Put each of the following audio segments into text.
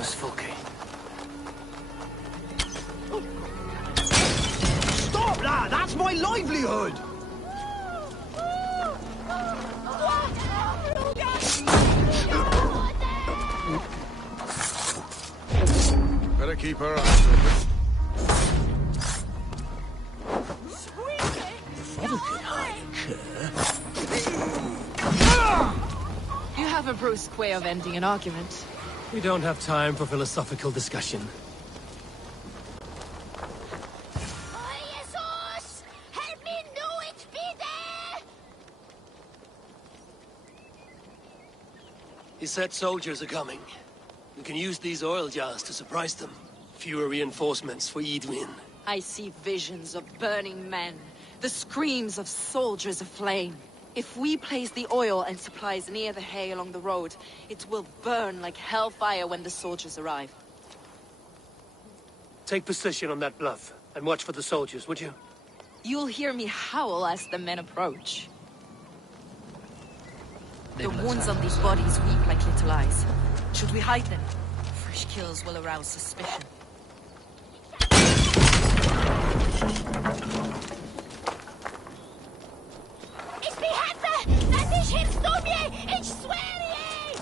Fuki. Stop, lad! That's my livelihood! Better keep her eyes open. You have a brusque way of ending an argument. We don't have time for philosophical discussion. Jesus! Help me know it, bitte! He said soldiers are coming. We can use these oil jars to surprise them. Fewer reinforcements for Edwin. I see visions of burning men, the screams of soldiers aflame. If we place the oil and supplies near the hay along the road, it will burn like hellfire when the soldiers arrive. Take position on that bluff, and watch for the soldiers, would you? You'll hear me howl as the men approach. The wounds on these bodies weep like little eyes. Should we hide them? Fresh kills will arouse suspicion. Ich behefte, dass ich hilfst du mir! Ich schwöre je!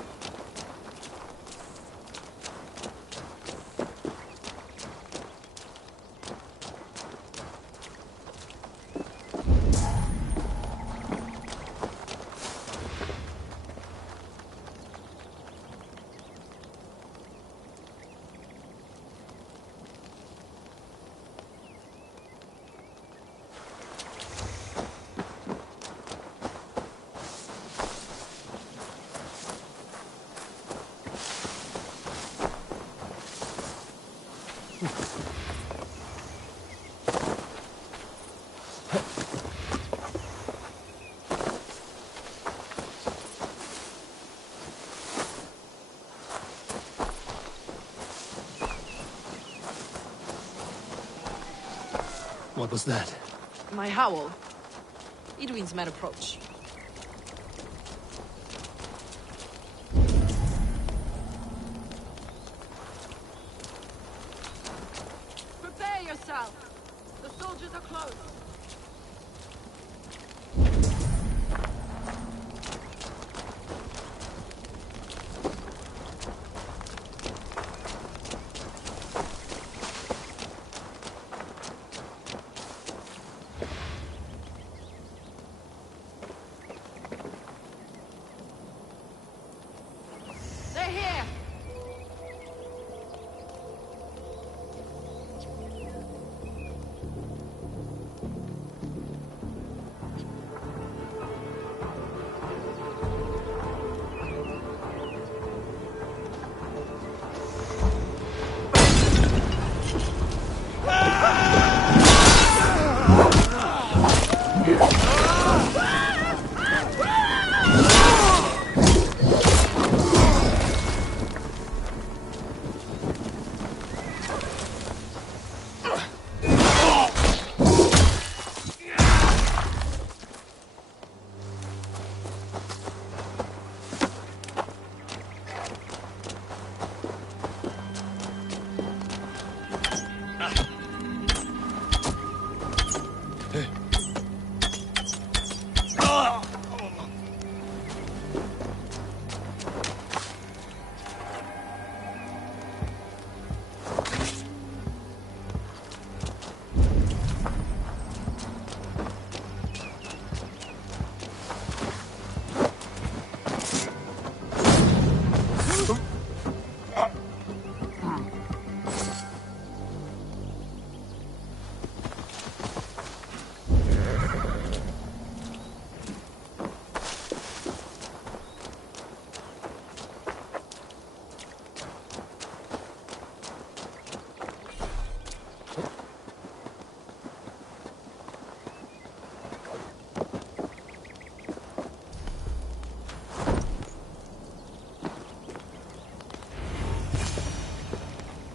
What was that? My howl. Edwin's men approach. Prepare yourself! The soldiers are close! They're here!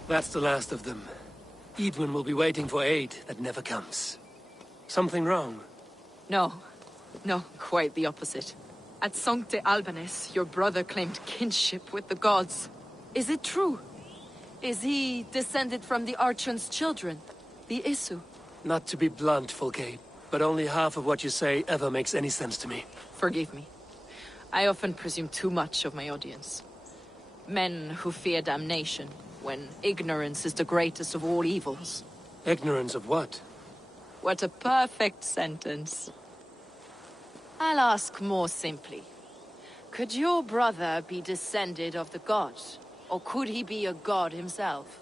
That's the last of them. Edwin will be waiting for aid that never comes. Something wrong? No. No, quite the opposite. At Sancte Albanus, your brother claimed kinship with the gods. Is it true? Is he descended from the Archon's children, the Isu? Not to be blunt, Fulke, but only half of what you say ever makes any sense to me. Forgive me. I often presume too much of my audience. Men who fear damnation, when ignorance is the greatest of all evils. Ignorance of what? What a perfect sentence. I'll ask more simply. Could your brother be descended of the gods? Or could he be a god himself?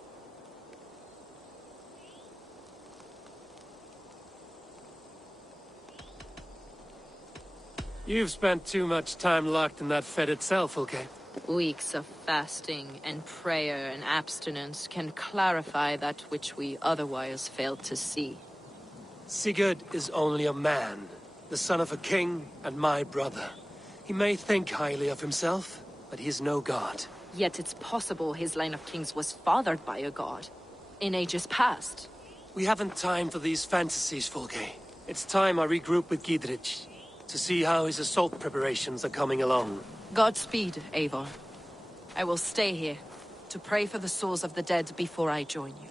You've spent too much time locked in that fetid cell, Fulke. Weeks of fasting and prayer and abstinence can clarify that which we otherwise fail to see. Sigurd is only a man, the son of a king and my brother. He may think highly of himself, but he is no god. Yet it's possible his line of kings was fathered by a god, in ages past. We haven't time for these fantasies, Fulke. It's time I regroup with Gidrich, to see how his assault preparations are coming along. Godspeed, Eivor. I will stay here, to pray for the souls of the dead before I join you.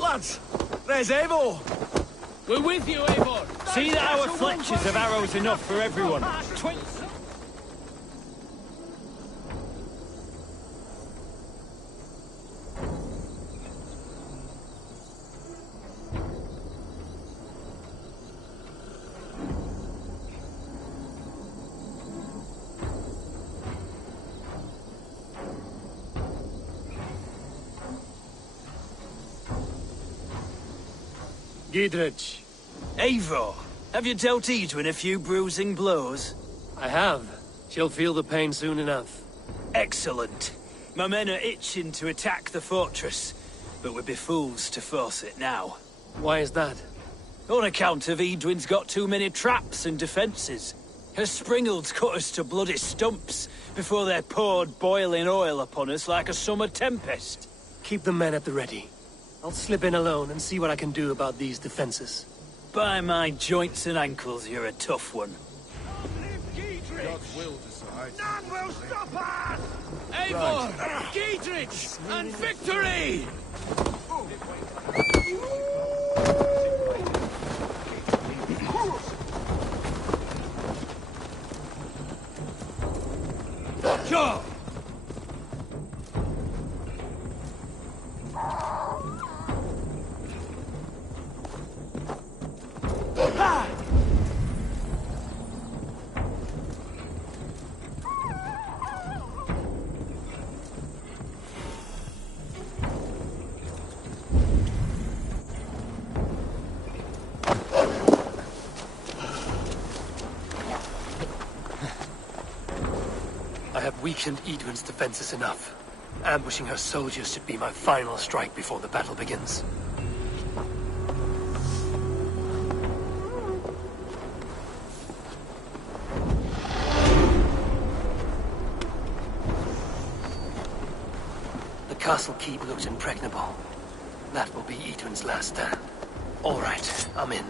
Lads, there's Eivor. We're with you, Eivor! See that our fletchers have arrows enough for everyone. Gidrich. Eivor, have you dealt Edwin a few bruising blows? I have. She'll feel the pain soon enough. Excellent. My men are itching to attack the fortress, but we'd be fools to force it now. Why is that? On account of Edwin's got too many traps and defences. Her springalds cut us to bloody stumps before they poured boiling oil upon us like a summer tempest. Keep the men at the ready. I'll slip in alone and see what I can do about these defenses. By my joints and ankles, you're a tough one. God will decide. None will stop us! Eivor! Gidrich! And victory! Sure! I have weakened Edwin's defenses enough. Ambushing her soldiers should be my final strike before the battle begins. The castle keep looks impregnable. That will be Edwin's last stand. All right, I'm in.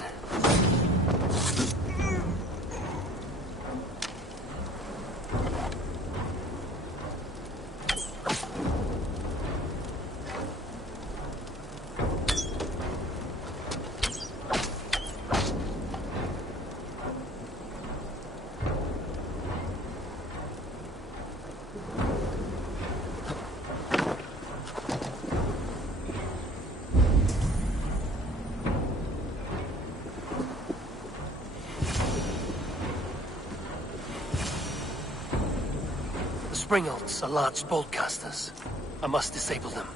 The Springolds are large boltcasters. I must disable them.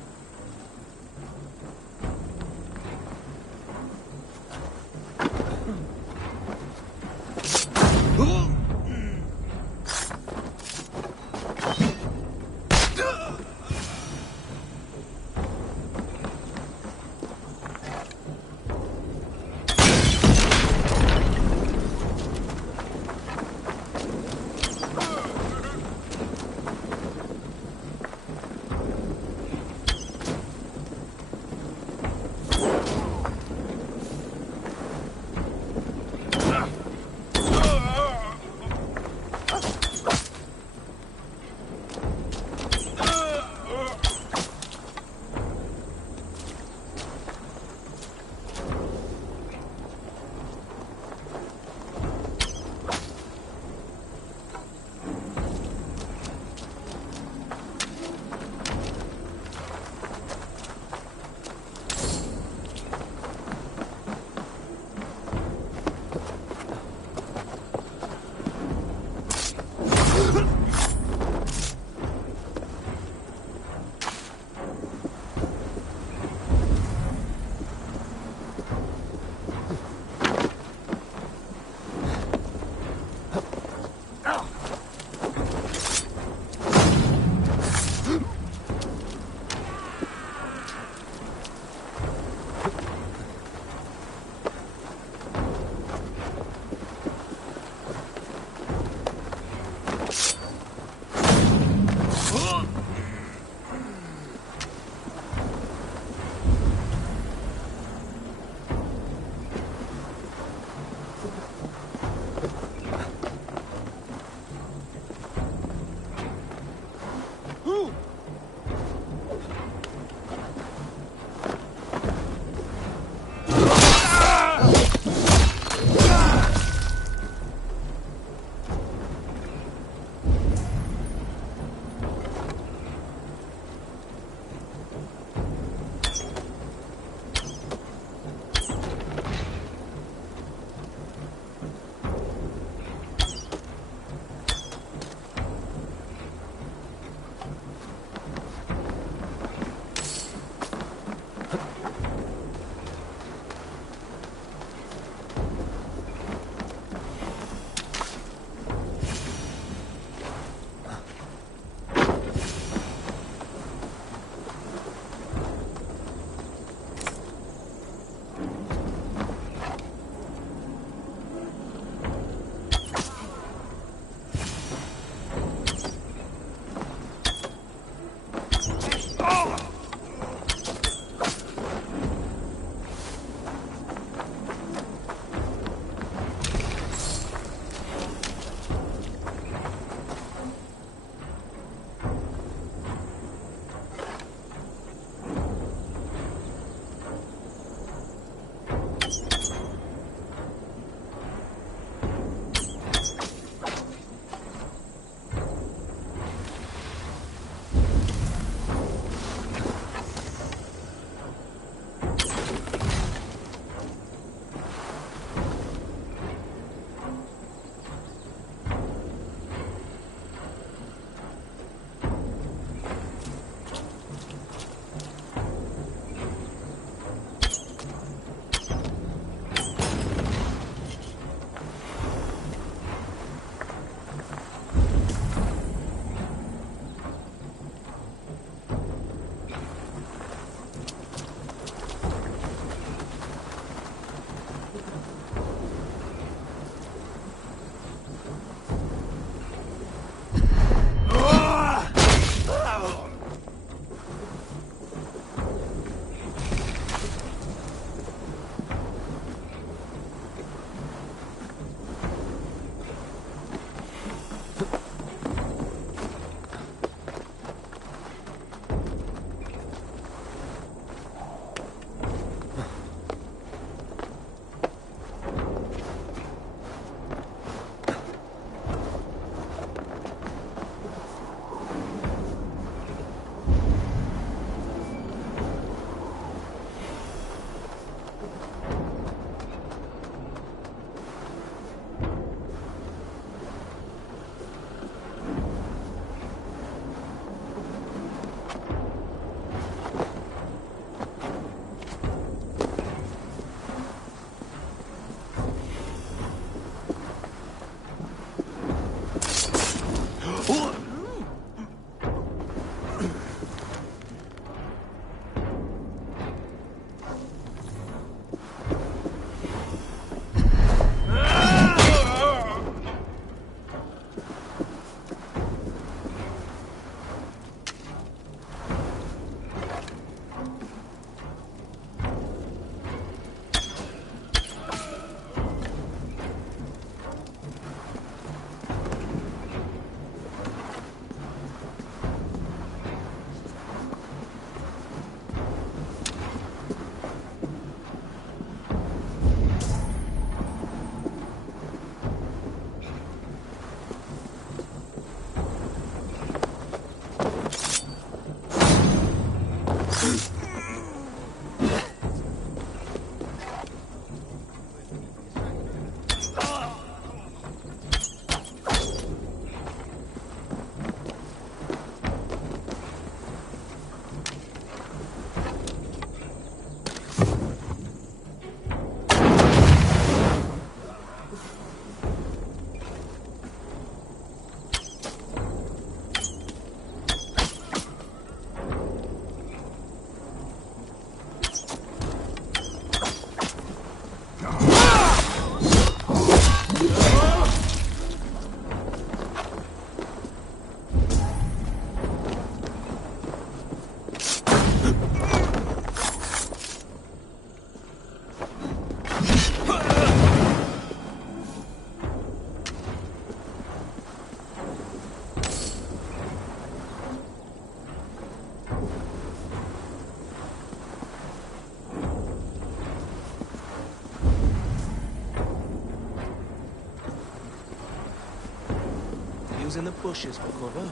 using the bushes for cover.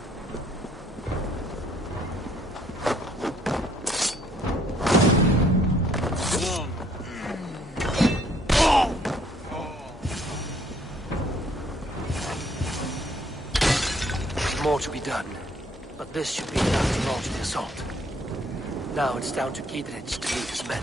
There's more to be done, but this should be enough to launch the assault. Now it's down to Giedrich to lead his men.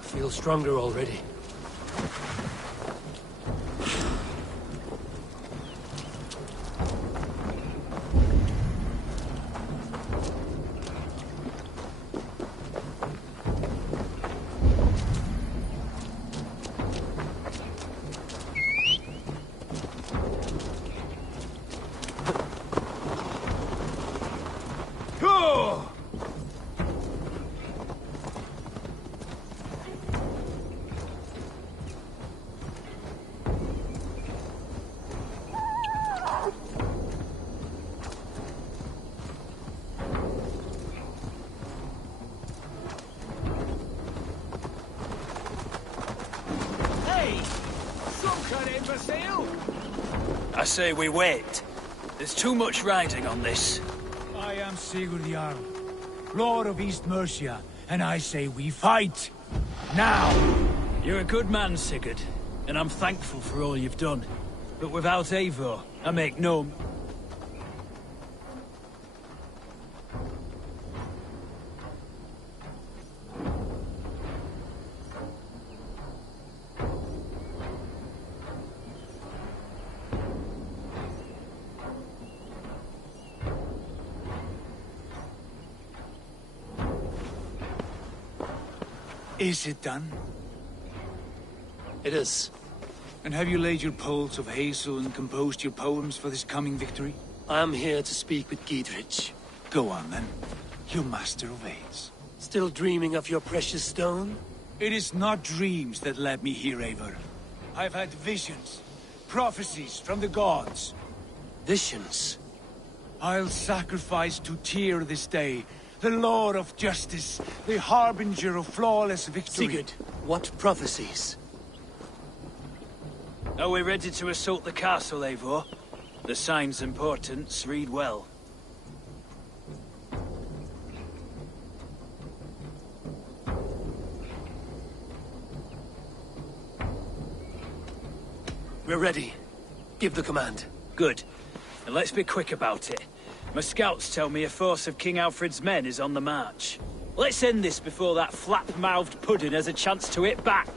I feel stronger already. I say we wait. There's too much riding on this. I am Sigurd Jarl, Lord of East Mercia, and I say we fight! Now! You're a good man, Sigurd, and I'm thankful for all you've done. But without Eivor, I make no... Is it done? It is. And have you laid your poles of hazel and composed your poems for this coming victory? I am here to speak with Giedrich. Go on then, you master of aids. Still dreaming of your precious stone? It is not dreams that led me here, Eivor. I've had visions, prophecies from the gods. Visions? I'll sacrifice to Tyr this day, the Lord of Justice, the harbinger of flawless victory. Sigurd, what prophecies? Are we ready to assault the castle, Eivor? The signs and portents read well. We're ready. Give the command. Good. And let's be quick about it. My scouts tell me a force of King Alfred's men is on the march. Let's end this before that flap-mouthed pudding has a chance to hit back.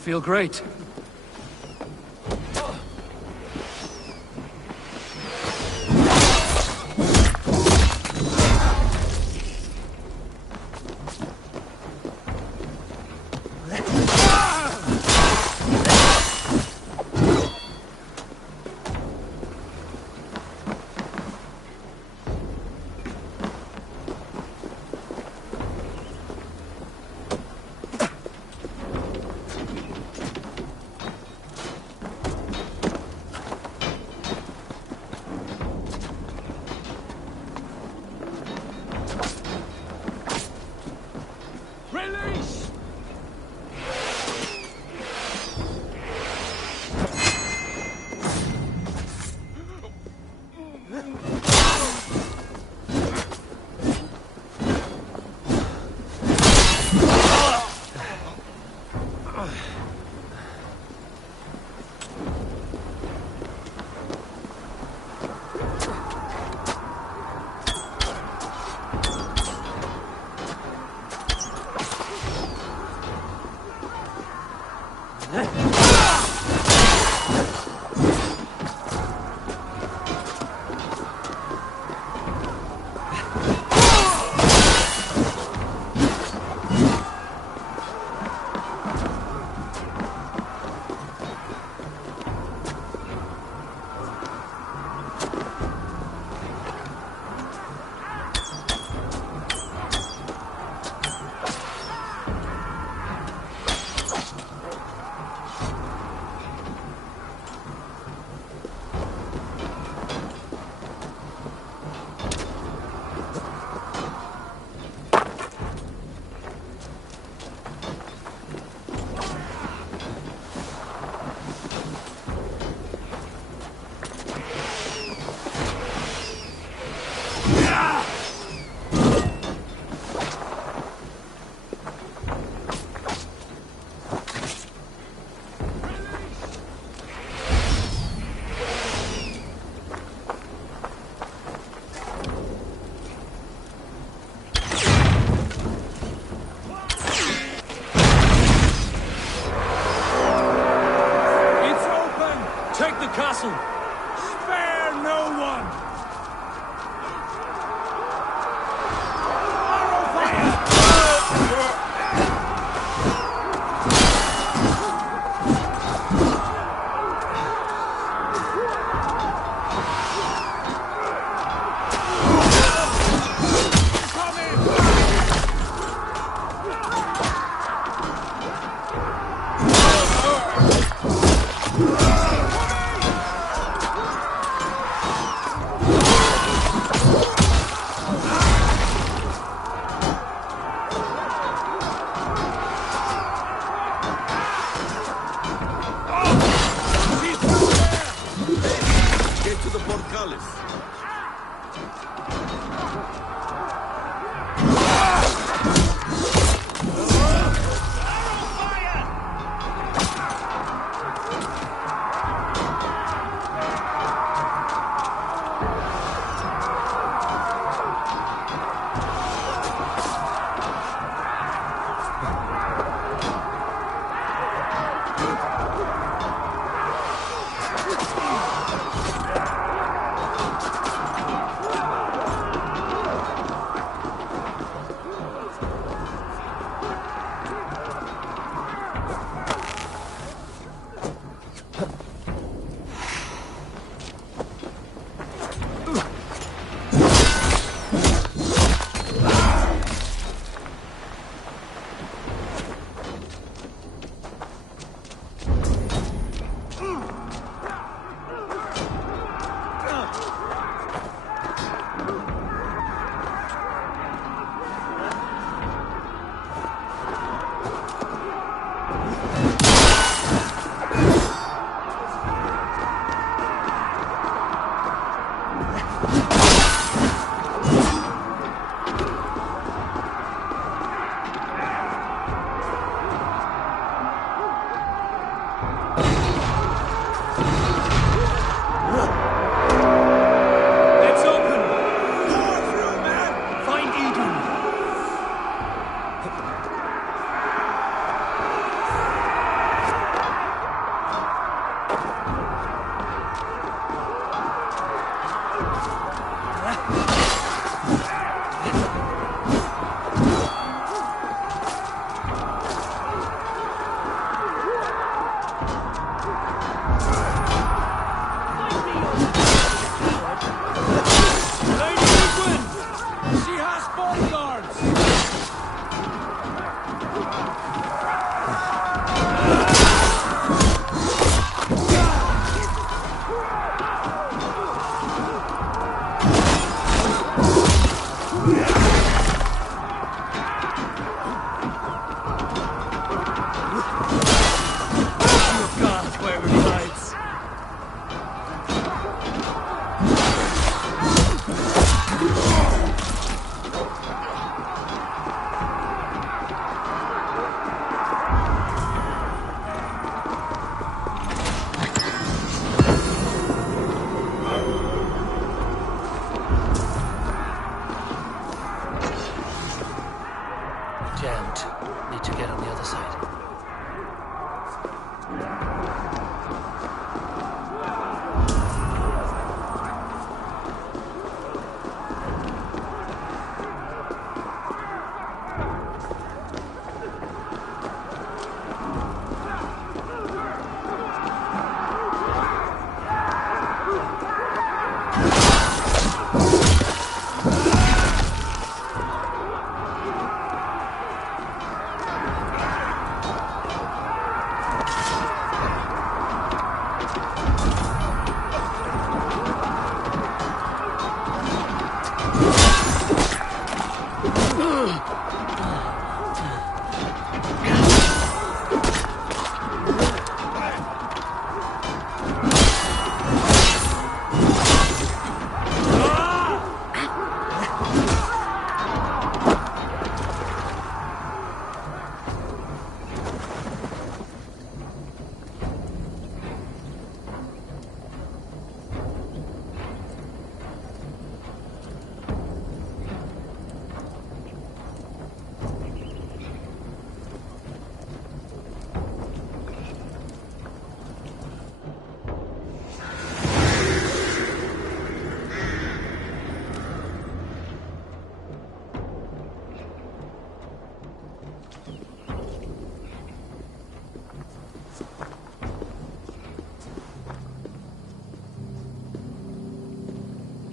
feel great. Release! Take the castle! Spare no one! bodyguards! Jammed. Need to get on the other side.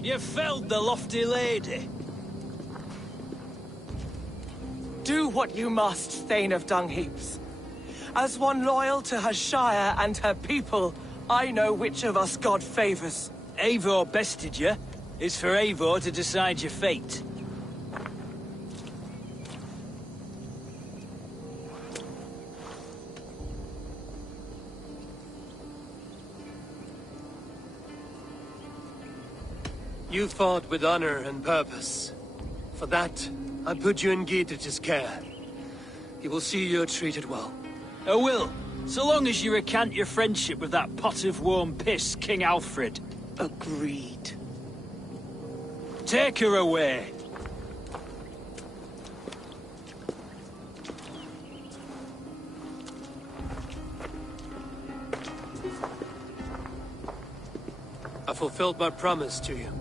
You felled the lofty lady. Do what you must, Thane of Dungheaps. As one loyal to her shire and her people, I know which of us God favors. Eivor bested you. It's for Eivor to decide your fate. You fought with honor and purpose. For that, I put you in Gietrich's care. He will see you're treated well. I will, so long as you recant your friendship with that pot of warm piss, King Alfred. Agreed. Take her away. I fulfilled my promise to you.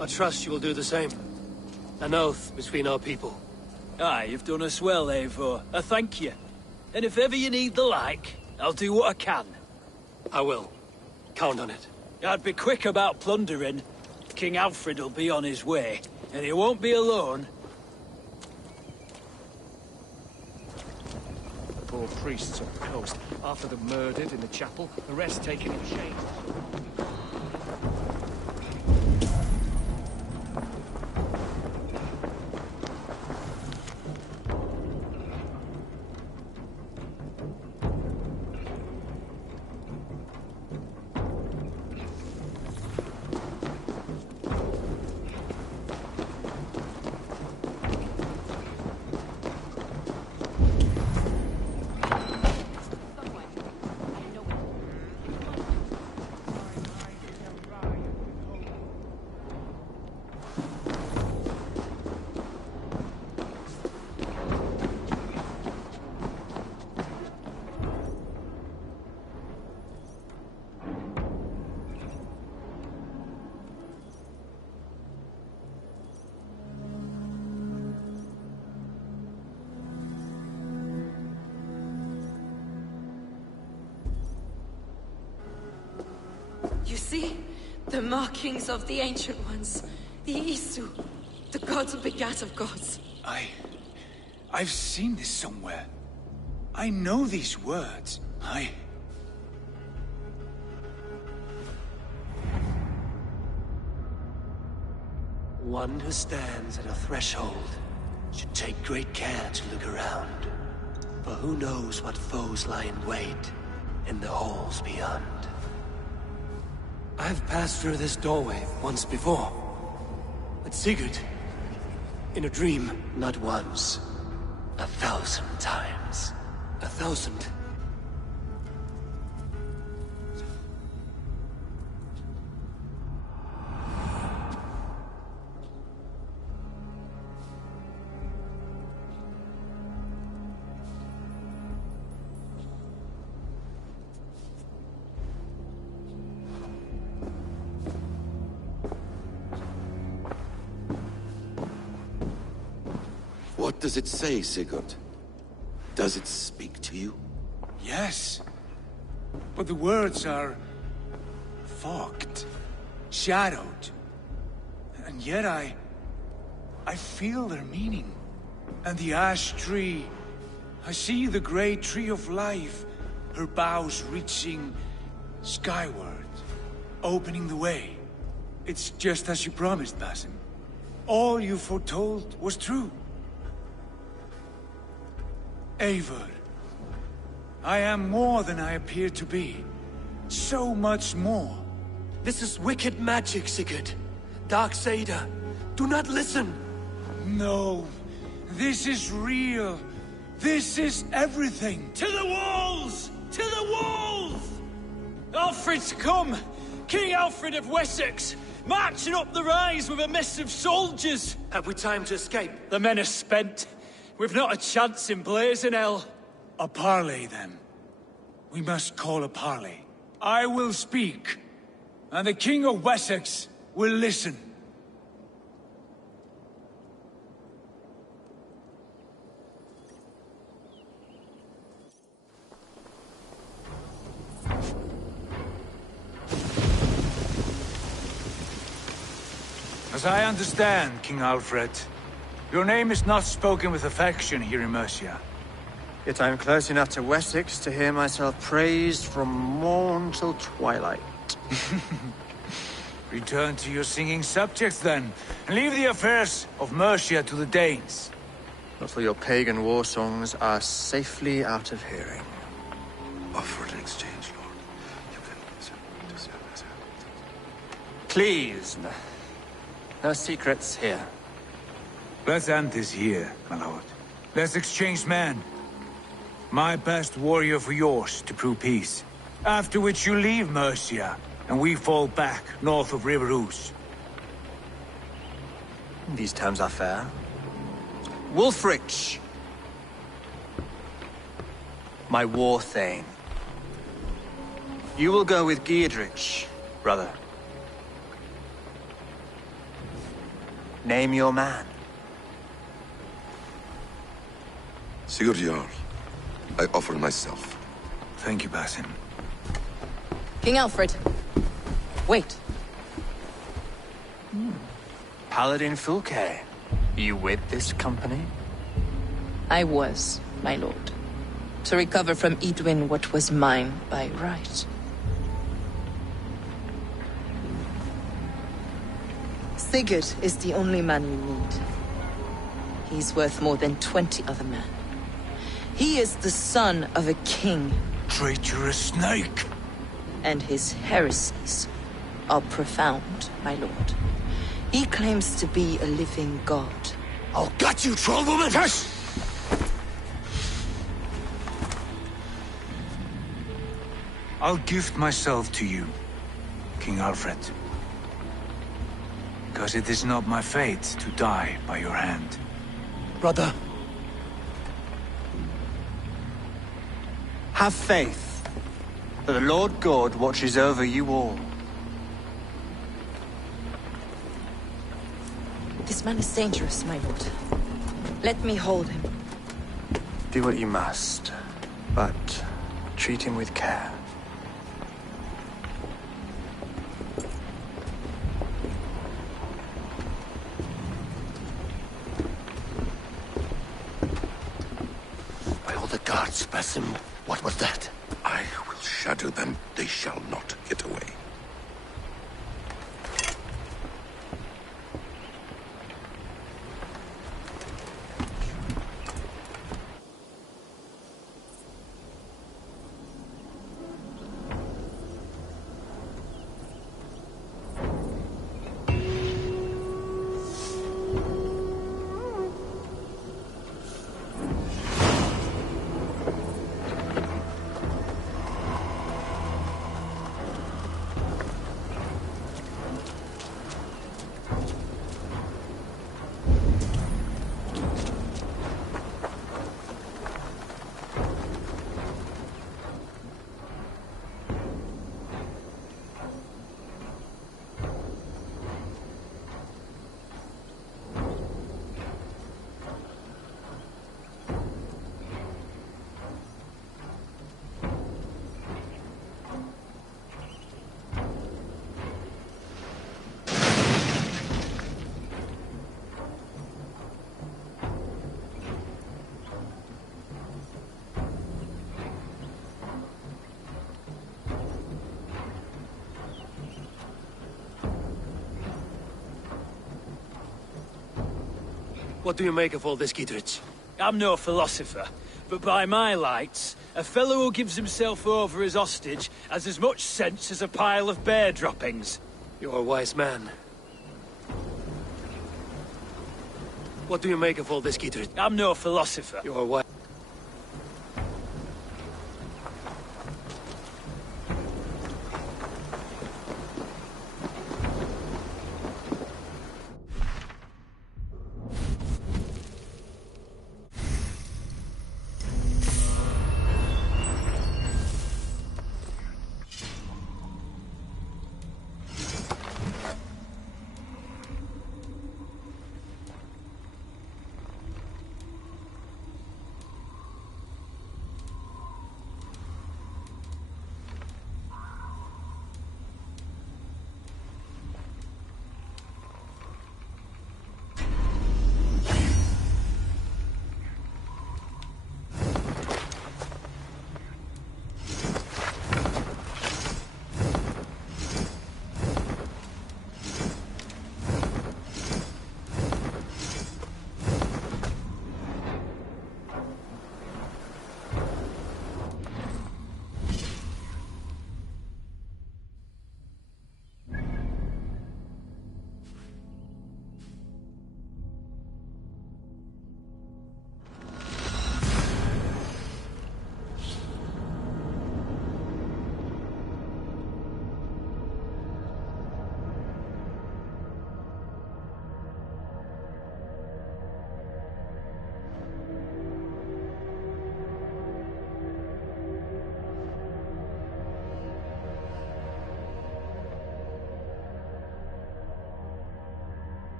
I trust you will do the same. An oath between our people. Aye, you've done us well, Eivor. I thank you. And if ever you need the like, I'll do what I can. I will. Count on it. I'd be quick about plundering. King Alfred will be on his way, and he won't be alone. The poor priests on the coast, after them murdered in the chapel, the rest taken in chains. You see? The markings of the Ancient Ones. The Isu. The gods begat of gods. I've seen this somewhere. I know these words. One who stands at a threshold should take great care to look around. For who knows what foes lie in wait in the halls beyond. I've passed through this doorway once before. But Sigurd, in a dream, not once, 1,000 times. 1,000. What does it say, Sigurd? Does it speak to you? Yes. But the words are... fogged. Shadowed. And yet I feel their meaning. And the ash tree... I see the great tree of life, her boughs reaching skyward, opening the way. It's just as you promised, Basim. All you foretold was true. Eivor, I am more than I appear to be. So much more. This is wicked magic, Sigurd. Darksader, do not listen. No, this is real. This is everything. To the walls! To the walls! Alfred's come! King Alfred of Wessex! Marching up the rise with a mess of soldiers! Have we time to escape? The men are spent. We've not a chance in blazing hell. A parley, then. We must call a parley. I will speak, and the King of Wessex will listen. As I understand, King Alfred, your name is not spoken with affection here in Mercia. Yet I am close enough to Wessex to hear myself praised from morn till twilight. Return to your singing subjects, then, and leave the affairs of Mercia to the Danes. Not till your pagan war songs are safely out of hearing. Offer an exchange, Lord. Please, no secrets here. Let's end this here, my lord. Let's exchange men. My best warrior for yours to prove peace. After which you leave Mercia, and we fall back north of River Ouse. These terms are fair. Wulfrich! My war thane. You will go with Giedrich, brother. Name your man. Sigurd Jarl, I offer myself. Thank you, Basim. King Alfred. Wait. Paladin Fulke. You with this company? I was, my lord. To recover from Edwin what was mine by right. Sigurd is the only man you need. He's worth more than 20 other men. He is the son of a king. Traitorous snake! And his heresies are profound, my lord. He claims to be a living god. I'll gut you, troll woman! Hush! I'll gift myself to you, King Alfred. Because it is not my fate to die by your hand. Brother. Have faith that the Lord God watches over you all. This man is dangerous, my lord. Let me hold him. Do what you must, but treat him with care. spasm. What was that? I will shadow them. They shall not get away. What do you make of all this, Gidrich? I'm no philosopher, but by my lights, a fellow who gives himself over as hostage has as much sense as a pile of bear droppings. You're a wise man. What do you make of all this, Gidrich? I'm no philosopher. You're a wise...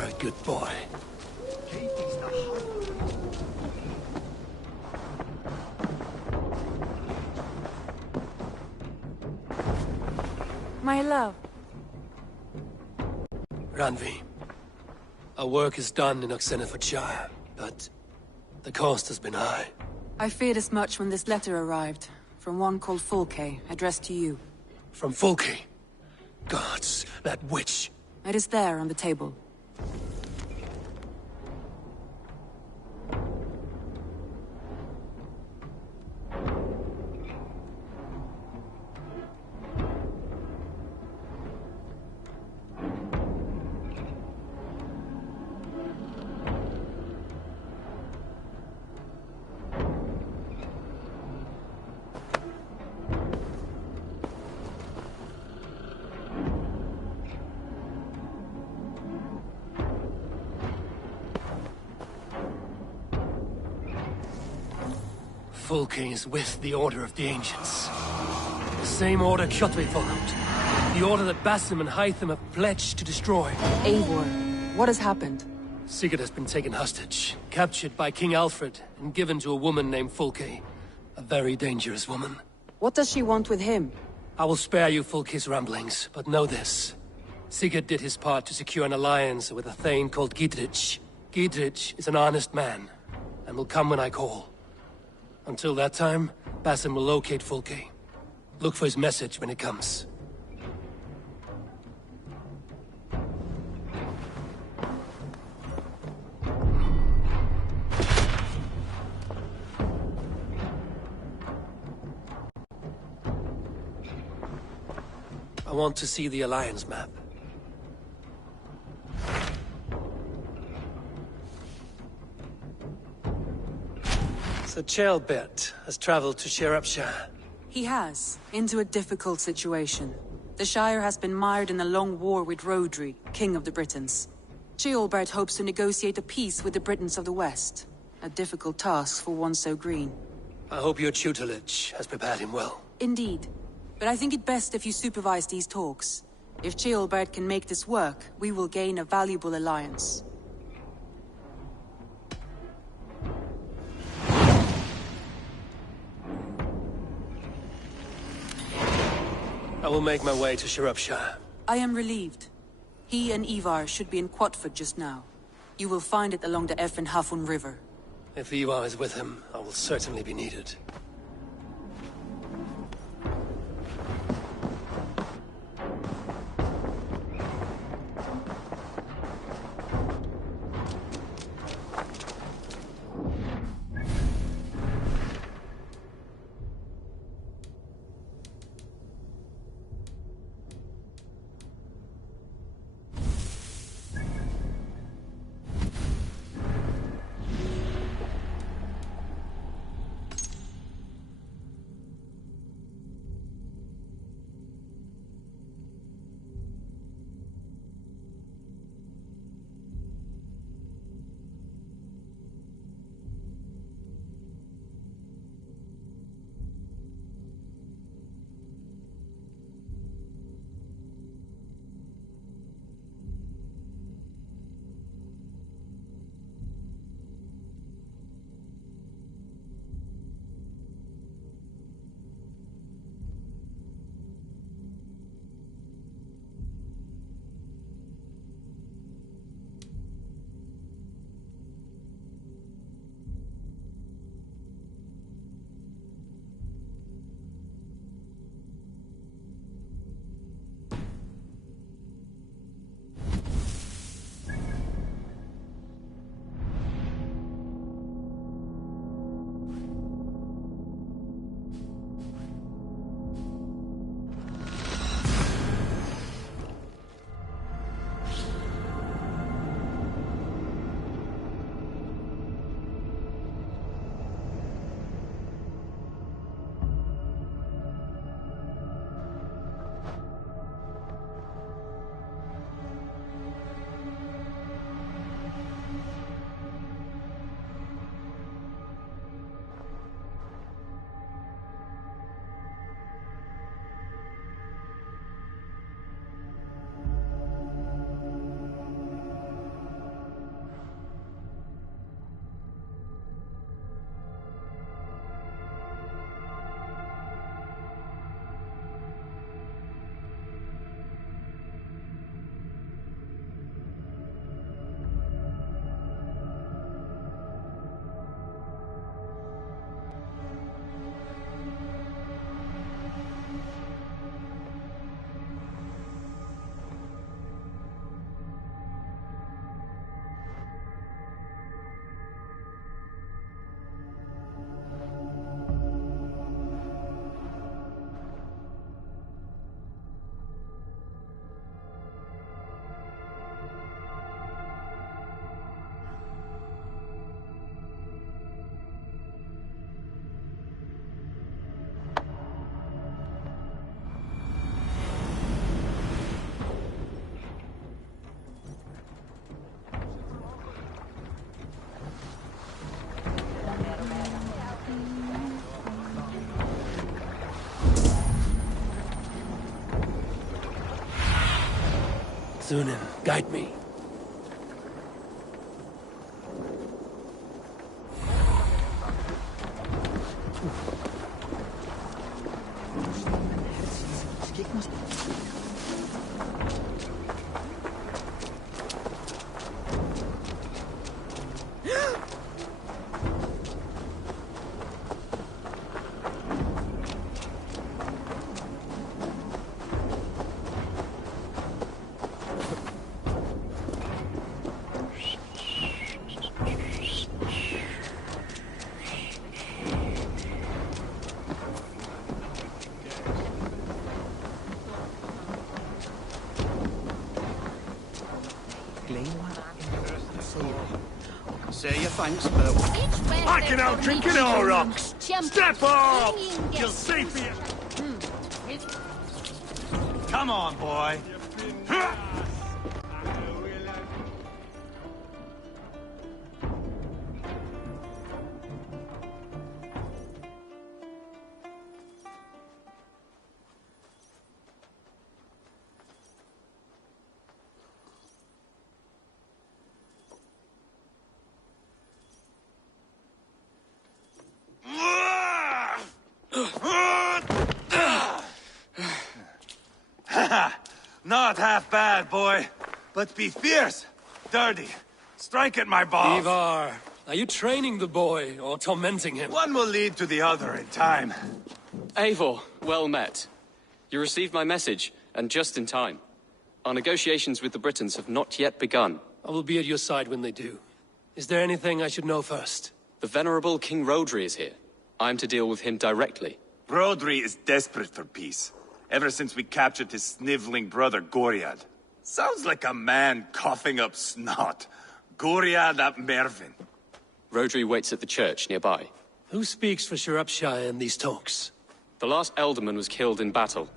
are a good boy. My love. Ranvi, our work is done in Oxenfordshire, but the cost has been high. I feared as much when this letter arrived, from one called Fulke, addressed to you. From Fulke? Gods, that witch! It is there on the table. Fulke is with the Order of the Ancients. The same order Kjotve followed. The order that Basim and Hytham have pledged to destroy. Eivor, what has happened? Sigurd has been taken hostage, captured by King Alfred, and given to a woman named Fulke. A very dangerous woman. What does she want with him? I will spare you Fulke's ramblings, but know this. Sigurd did his part to secure an alliance with a thane called Gidrich. Gidrich is an honest man, and will come when I call. Until that time, Basim will locate Fulke. Look for his message when it comes. I want to see the Alliance map. So Ceolbert has traveled to Shropshire. He has, into a difficult situation. The Shire has been mired in a long war with Rhodri, King of the Britons. Ceolbert hopes to negotiate a peace with the Britons of the West. A difficult task for one so green. I hope your tutelage has prepared him well. Indeed. But I think it best if you supervise these talks. If Ceolbert can make this work, we will gain a valuable alliance. I will make my way to Shropshire. I am relieved. He and Ivar should be in Quatford just now. You will find it along the Effen Hafun River. If Ivar is with him, I will certainly be needed. Thunin, guide me. Say your thanks, but I can out drinking all rocks. Step up! You'll see for you. come on, boy. Not half bad, boy. But be fierce, dirty. Strike at my balls. Ivar, are you training the boy or tormenting him? One will lead to the other in time. Eivor, well met. You received my message, and just in time. Our negotiations with the Britons have not yet begun. I will be at your side when they do. Is there anything I should know first? The venerable King Rodri is here. I am to deal with him directly. Rodri is desperate for peace. Ever since we captured his sniveling brother, Goriad. Sounds like a man coughing up snot. Goriad ap Mervin. Rodri waits at the church nearby. Who speaks for Shropshire in these talks? The last alderman was killed in battle.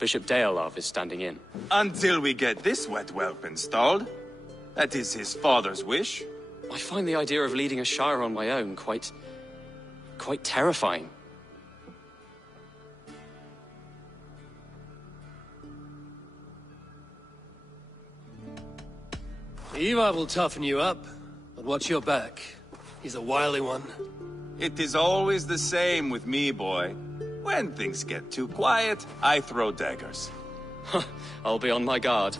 Bishop Deolav is standing in. Until we get this wet whelp installed. That is his father's wish. I find the idea of leading a shire on my own quite terrifying. Ivar will toughen you up, but watch your back. He's a wily one. It is always the same with me, boy. When things get too quiet, I throw daggers. I'll be on my guard.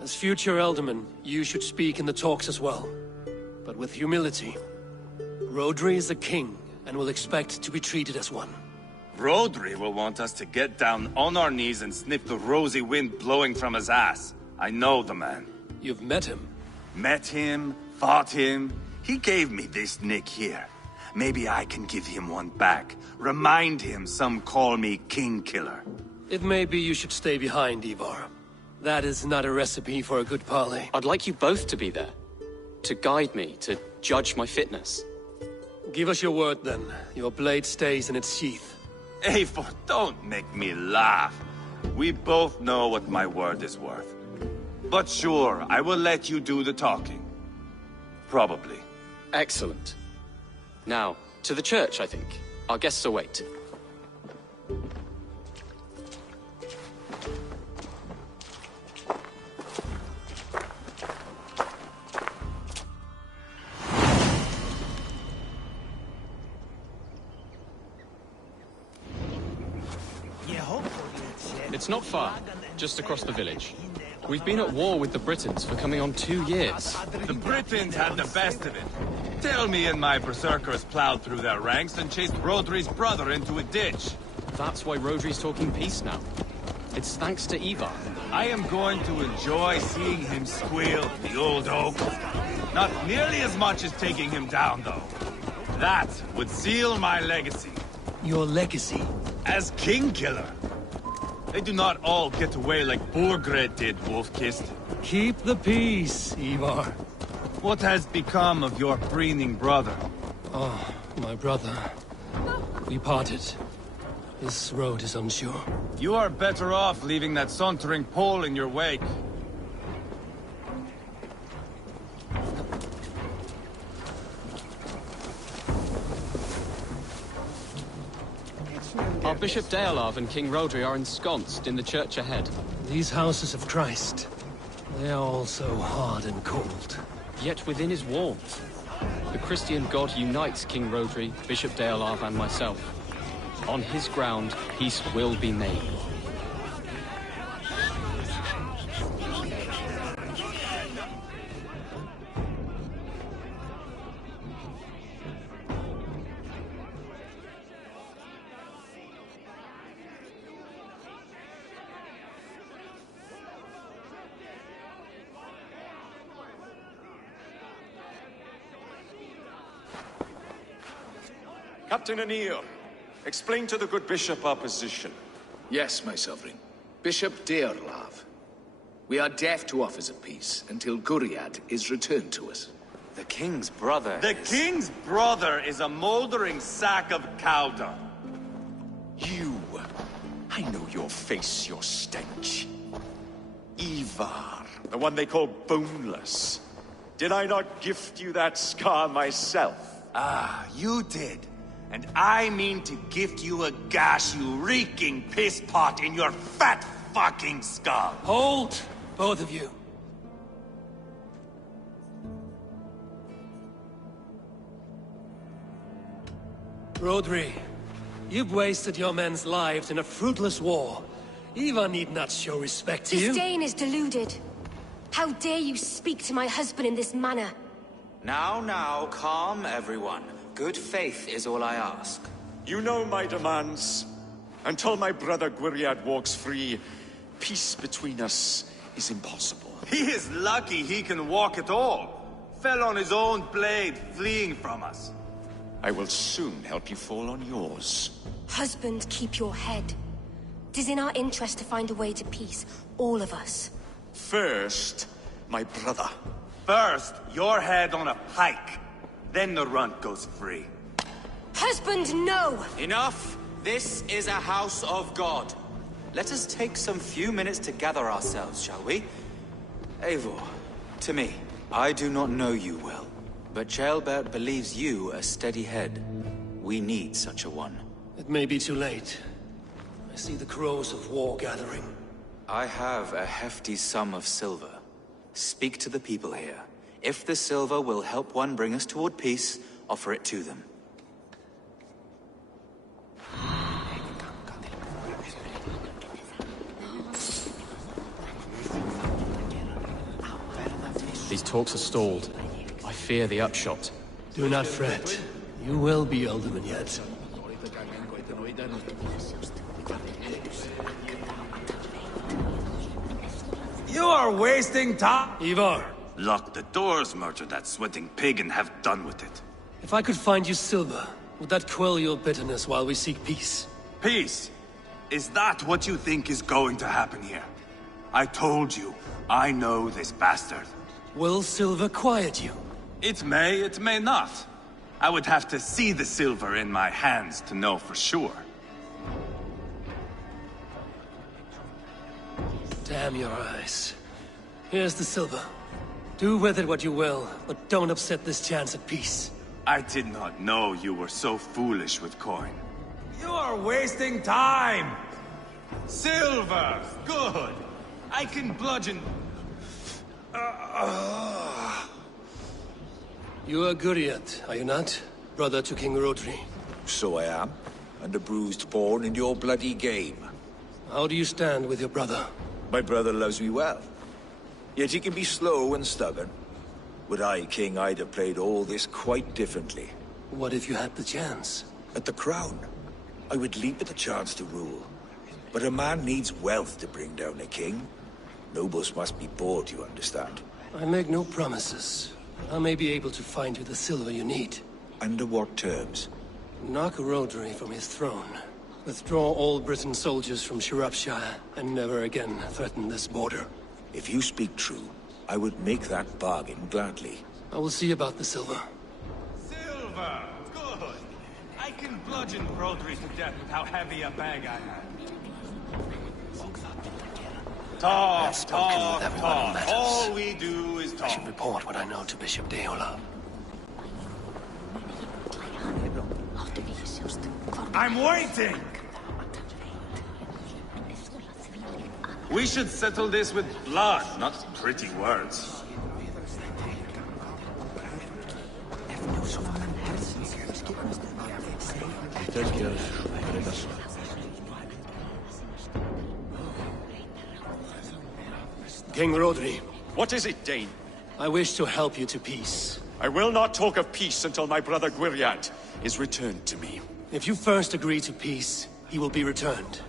As future Alderman, you should speak in the talks as well. But with humility. Rodri is a king, and will expect to be treated as one. Rodri will want us to get down on our knees and sniff the rosy wind blowing from his ass. I know the man. You've met him? Met him, fought him. He gave me this nick here. Maybe I can give him one back. Remind him some call me King Killer. It may be you should stay behind, Ivar. That is not a recipe for a good parley. I'd like you both to be there. To guide me, to judge my fitness. Give us your word, then. Your blade stays in its sheath. Eivor, don't make me laugh. We both know what my word is worth. But sure, I will let you do the talking. Probably. Excellent. Now, to the church, I think. Our guests await. It's not far, just across the village. We've been at war with the Britons for coming on 2 years. The Britons had the best of it. Tell me and my berserkers plowed through their ranks and chased Rodri's brother into a ditch. That's why Rodri's talking peace now. It's thanks to Ivar. I am going to enjoy seeing him squeal, the old oak. Not nearly as much as taking him down, though. That would seal my legacy. Your legacy? As King Killer. They do not all get away like Borgred did, Wolf-Kissed. Keep the peace, Ivar. What has become of your preening brother? Oh, my brother. We parted. This road is unsure. You are better off leaving that sauntering Pole in your wake. Our Bishop Deolav and King Rodri are ensconced in the church ahead. These houses of Christ. They are all so hard and cold. Yet within his warmth, the Christian God unites King Rodri, Bishop Deolav, and myself. On his ground, peace will be made. Captain Anil, explain to the good bishop our position. Yes, my sovereign. Bishop Deolav. We are deaf to offers of peace until Guriad is returned to us. The king's brother The king's brother is a moldering sack of cow dung. You! I know your face, your stench. Ivar, the one they call Boneless. Did I not gift you that scar myself? Ah, you did. And I mean to gift you a gash, you reeking piss pot in your fat fucking skull. Hold, both of you. Rodri, you've wasted your men's lives in a fruitless war. Eva need not show respect to you. Disdain is deluded. How dare you speak to my husband in this manner? Now, calm everyone. Good faith is all I ask. You know my demands. Until my brother Guriad walks free, peace between us is impossible. He is lucky he can walk at all. Fell on his own blade, fleeing from us. I will soon help you fall on yours. Husband, keep your head. It is in our interest to find a way to peace, all of us. First, my brother. First, your head on a pike. Then the runt goes free. Husband, no! Enough! This is a house of God. Let us take some few minutes to gather ourselves, shall we? Eivor, to me, I do not know you well, but Ceolbert believes you a steady head. We need such a one. It may be too late. I see the crows of war gathering. I have a hefty sum of silver. Speak to the people here. If the silver will help one bring us toward peace, offer it to them. These talks are stalled. I fear the upshot. Do not fret. You will be alderman yet. You are wasting time. Ivar. Lock the doors, murder that sweating pig, and have done with it. If I could find you silver, would that quell your bitterness while we seek peace? Peace? Is that what you think is going to happen here? I told you, I know this bastard. Will silver quiet you? It may not. I would have to see the silver in my hands to know for sure. Damn your eyes. Here's the silver. Do with it what you will, but don't upset this chance at peace. I did not know you were so foolish with coin. You are wasting time! Silver! Good! I can bludgeon... You are Guriad, are you not? Brother to King Rodri. So I am, and a bruised pawn in your bloody game. How do you stand with your brother? My brother loves me well. Yet he can be slow and stubborn. Were I king, I'd have played all this quite differently. What if you had the chance? At the crown, I would leap at the chance to rule. But a man needs wealth to bring down a king. Nobles must be bought, you understand. I make no promises. I may be able to find you the silver you need. Under what terms? Knock Rodri from his throne. Withdraw all Britain soldiers from Shropshire, and never again threaten this border. If you speak true, I would make that bargain gladly. I will see about the silver. Silver! Good! I can bludgeon Rodri to death with how heavy a bag I have. Talk. All we do is talk. I should report what I know to Bishop Deolav. I'm waiting! We should settle this with blood, not pretty words. King Rodri. What is it, Dane? I wish to help you to peace. I will not talk of peace until my brother Gwiriad is returned to me. If you first agree to peace, he will be returned.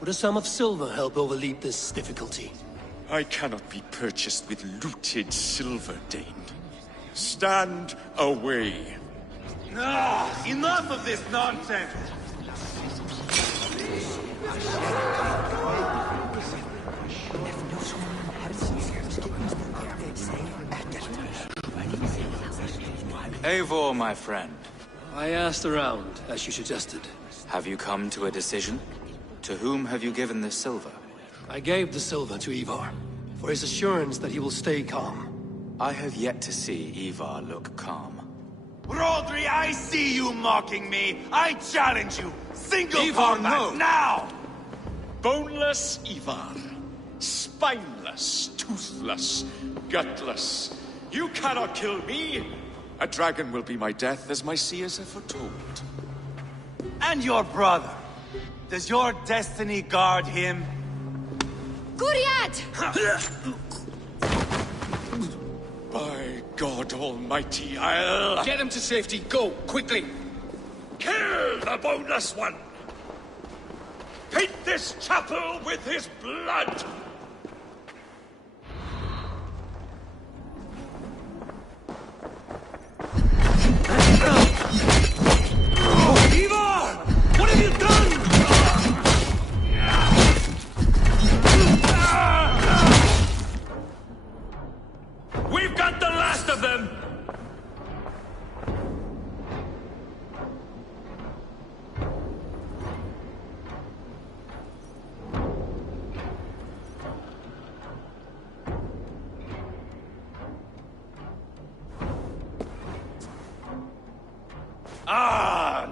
Would a sum of silver help overleap this difficulty? I cannot be purchased with looted silver, Dane. Stand away. Enough of this nonsense! Eivor, my friend. I asked around, as you suggested. Have you come to a decision? To whom have you given this silver? I gave the silver to Ivar, for his assurance that he will stay calm. I have yet to see Ivar look calm. Rodri, I see you mocking me! I challenge you! Single Ivar, combat, no. now! Boneless Ivar. Spineless, toothless, gutless. You cannot kill me! A dragon will be my death, as my seers have foretold. And your brother. Does your destiny guard him? Gwiriad! By God Almighty, I'll... Get him to safety. Go, quickly. Kill the boneless one! Paint this chapel with his blood! Ivar! What have you done? We've got the last of them!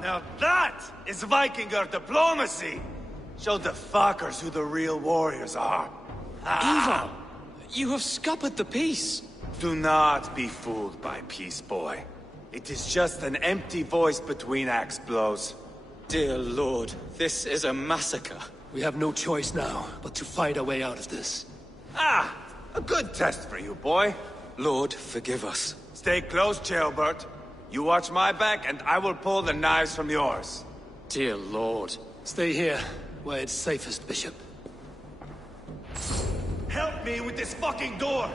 Now that is Vikinger diplomacy! Show the fuckers who the real warriors are. Ivar! You have scuppered the peace! Do not be fooled by peace, boy. It is just an empty voice between axe blows. Dear Lord, this is a massacre. We have no choice now, but to find our way out of this. Ah! A good test for you, boy. Lord, forgive us. Stay close, Jailbert. You watch my back, and I will pull the knives from yours. Dear Lord. Stay here, where it's safest, Bishop. Help me with this fucking door!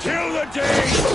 Kill the Danes!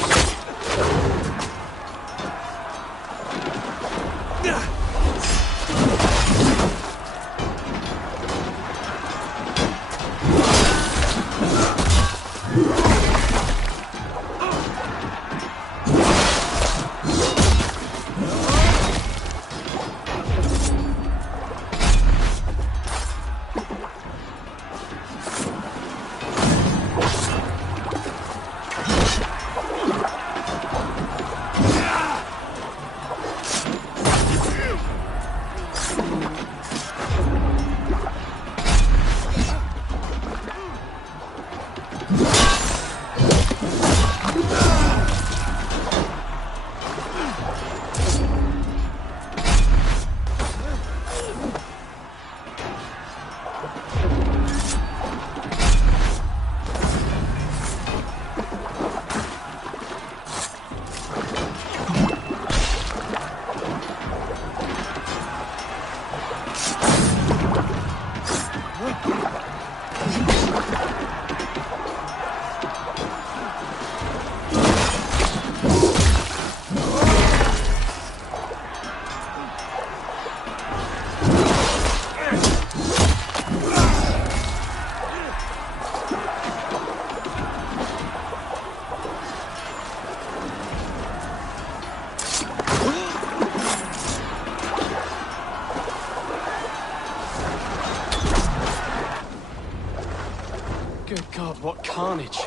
Good God, what carnage!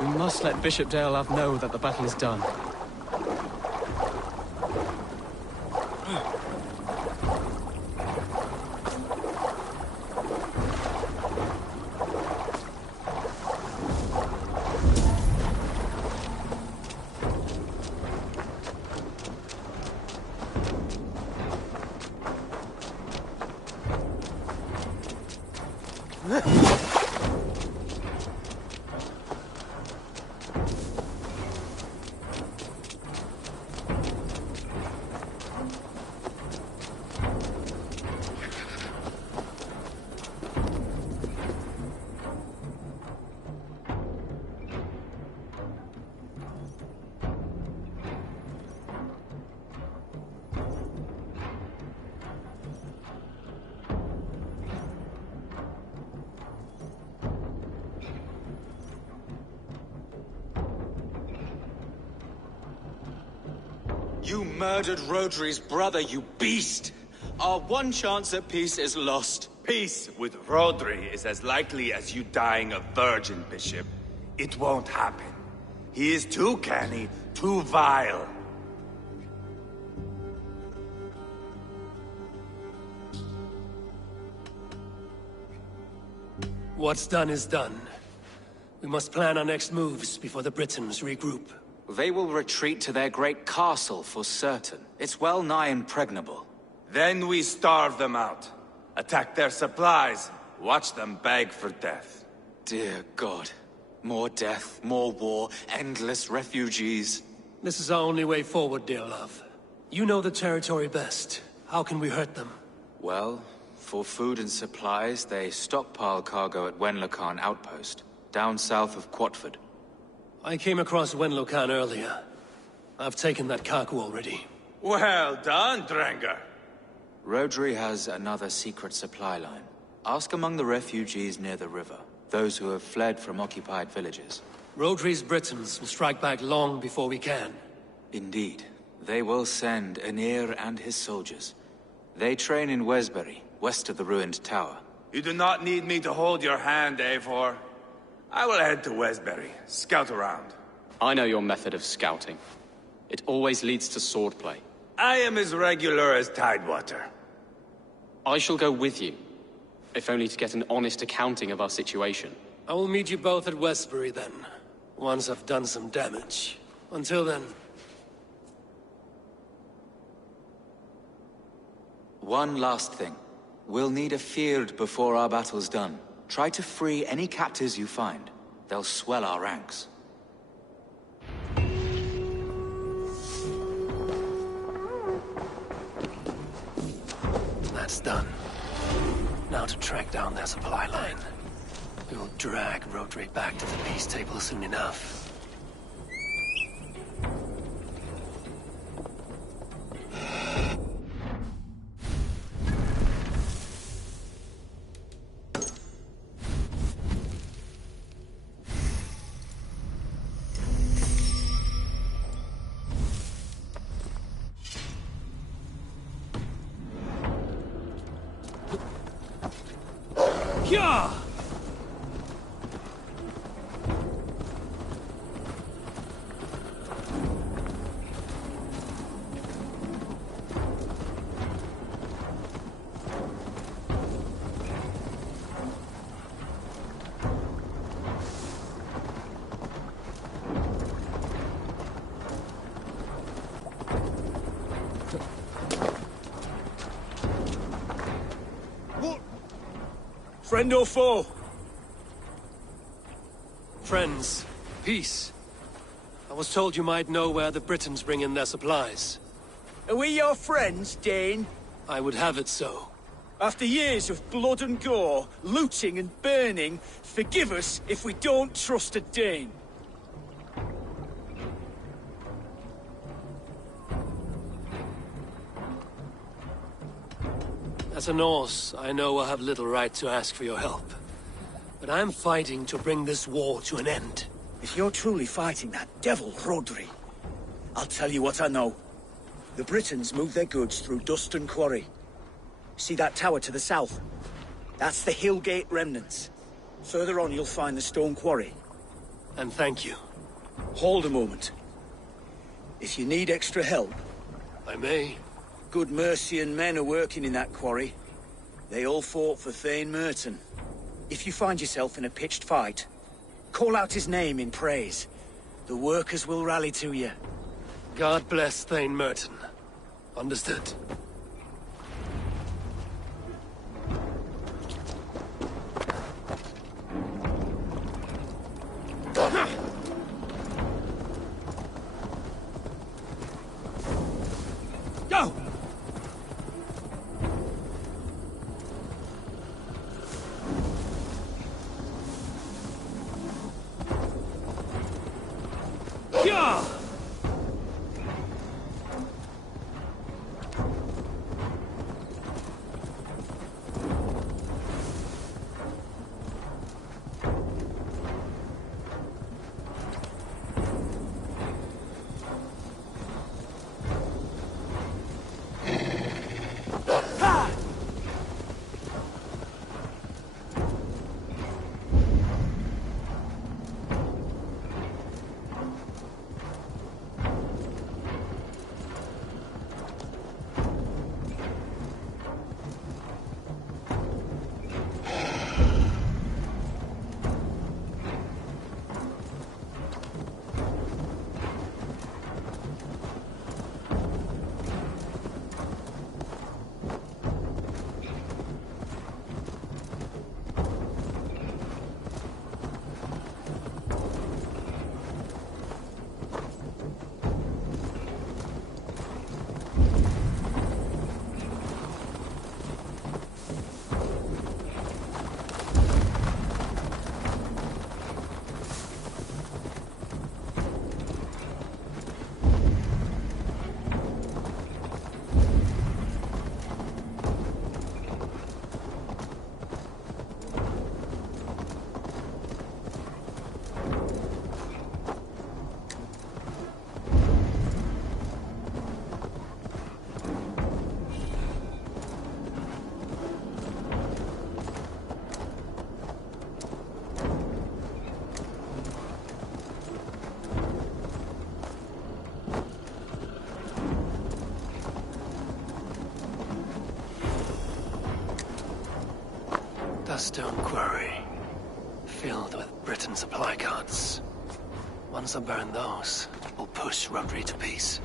We must let Bishop Deolav know that the battle is done. You murdered Rodri's brother, you beast! Our one chance at peace is lost. Peace with Rodri is as likely as you dying a virgin, Bishop. It won't happen. He is too canny, too vile. What's done is done. We must plan our next moves before the Britons regroup. They will retreat to their great castle for certain. It's well nigh impregnable. Then we starve them out. Attack their supplies. Watch them beg for death. Dear God. More death, more war, endless refugees. This is our only way forward, dear love. You know the territory best. How can we hurt them? Well, for food and supplies, they stockpile cargo at Wenlocan Outpost, down south of Quatford. I came across Wenlocan earlier. I've taken that cargo already. Well done, Drengar. Rodri has another secret supply line. Ask among the refugees near the river, those who have fled from occupied villages. Rodri's Britons will strike back long before we can. Indeed. They will send Anir and his soldiers. They train in Wesbury, west of the ruined tower. You do not need me to hold your hand, Eivor. I will head to Wesbury, scout around. I know your method of scouting. It always leads to swordplay. I am as regular as Tidewater. I shall go with you, if only to get an honest accounting of our situation. I will meet you both at Westbury then, once I've done some damage. Until then... One last thing. We'll need a field before our battle's done. Try to free any captives you find. They'll swell our ranks. That's done. Now to track down their supply line. We will drag Rodri back to the peace table soon enough. Yeah! Friend or foe? Friends. Peace. I was told you might know where the Britons bring in their supplies. Are we your friends, Dane? I would have it so. After years of blood and gore, looting and burning, forgive us if we don't trust a Dane. As a Norse, I know I have little right to ask for your help. But I am fighting to bring this war to an end. If you're truly fighting that devil, Rodri, I'll tell you what I know. The Britons move their goods through Dustan Quarry. See that tower to the south? That's the Hillgate remnants. Further on, you'll find the stone quarry. And thank you. Hold a moment. If you need extra help... I may. Good Mercian men are working in that quarry. They all fought for Thane Merton. If you find yourself in a pitched fight, call out his name in praise. The workers will rally to you. God bless Thane Merton. Understood. Go! Yeah! Stone quarry, filled with Britain supply carts. Once I burn those, we'll push Rodri to peace.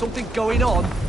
Something going on?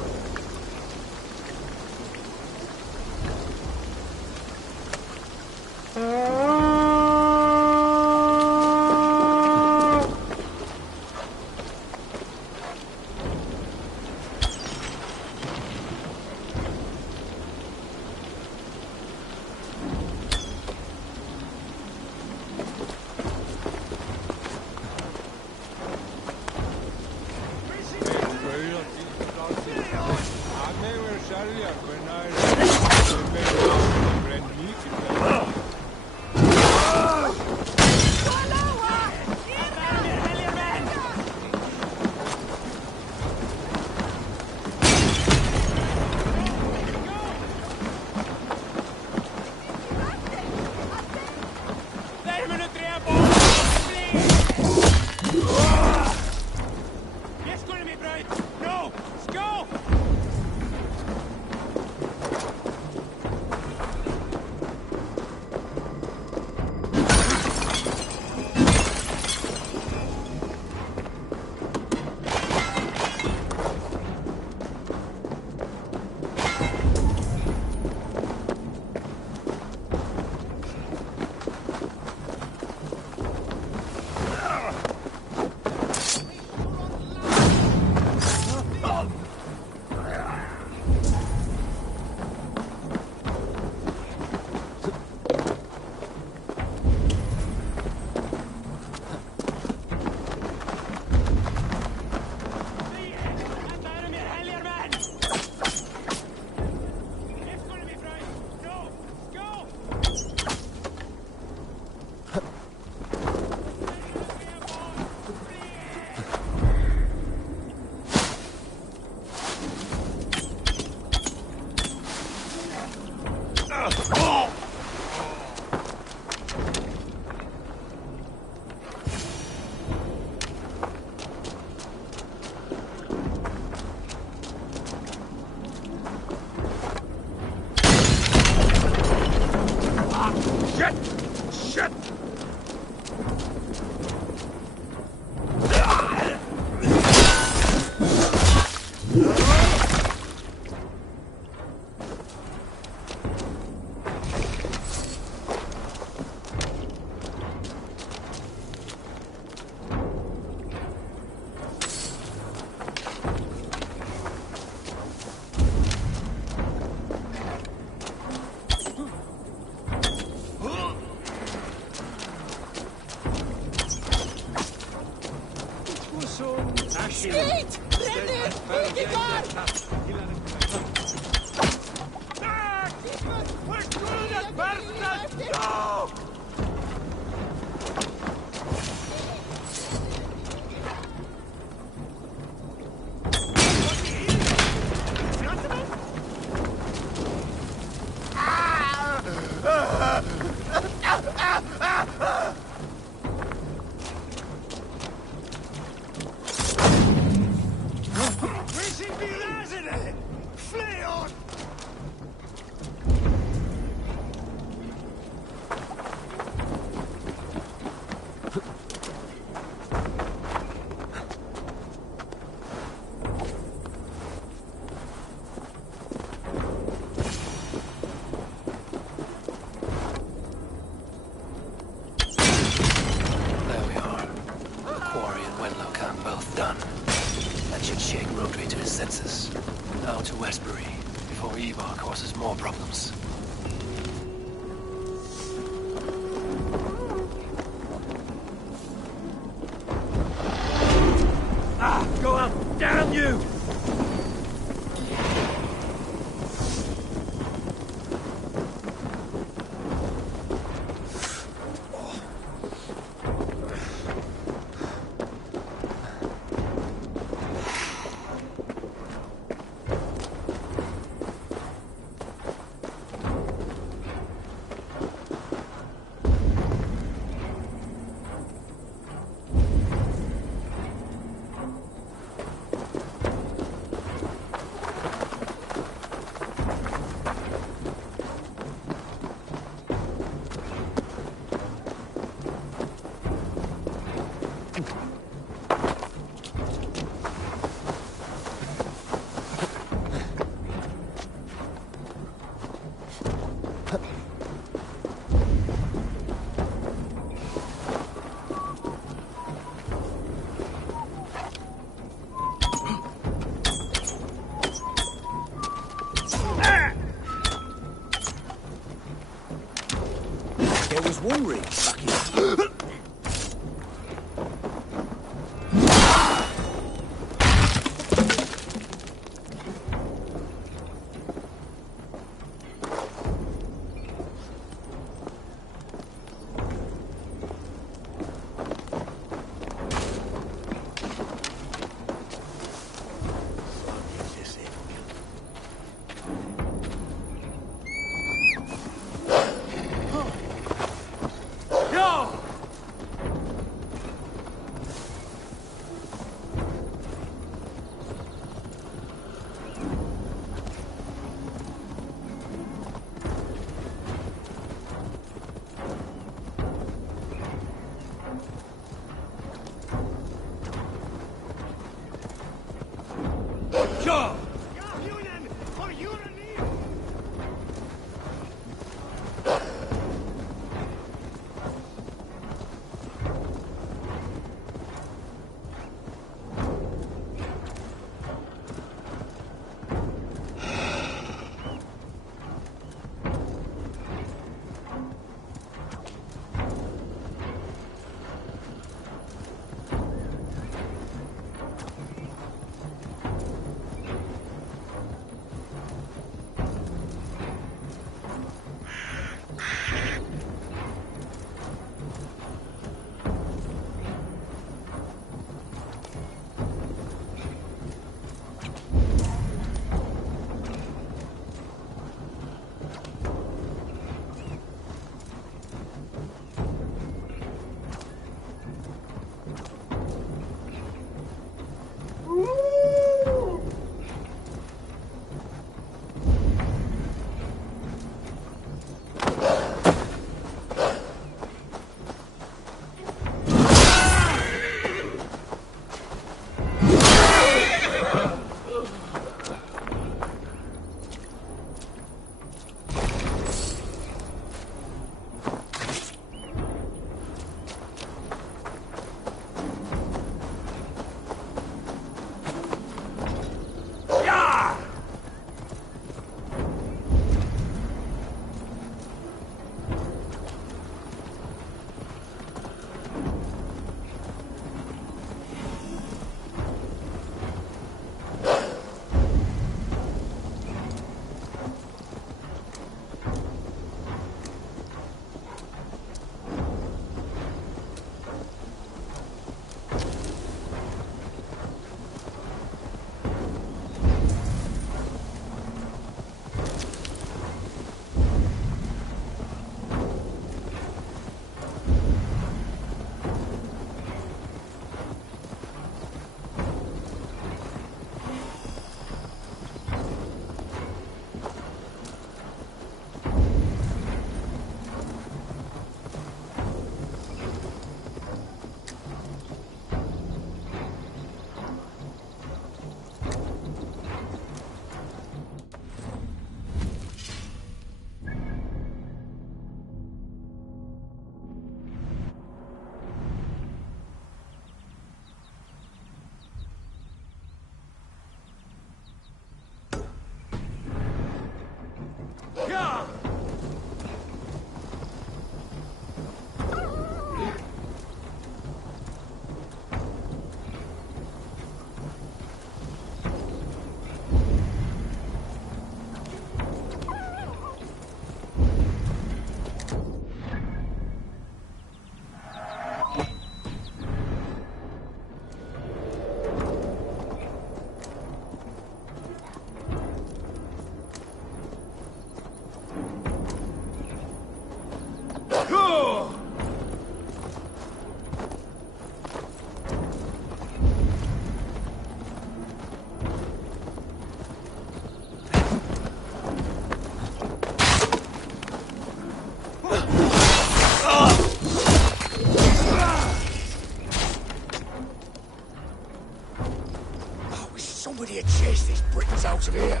Somebody had chased these Britons out of here.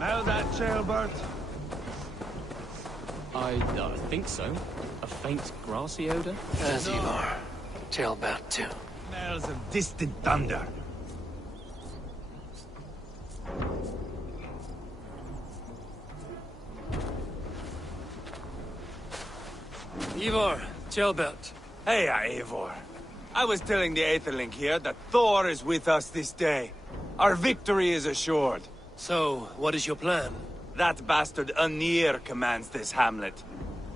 Smell that, jailbird? I think so. A faint grassy odor? As you are. Jailbird too. Smells of distant thunder. Ivor, Jailbird. Hey, Eivor. I was telling the Aetherling here that Thor is with us this day. Our victory is assured. So, what is your plan? That bastard Anir commands this hamlet.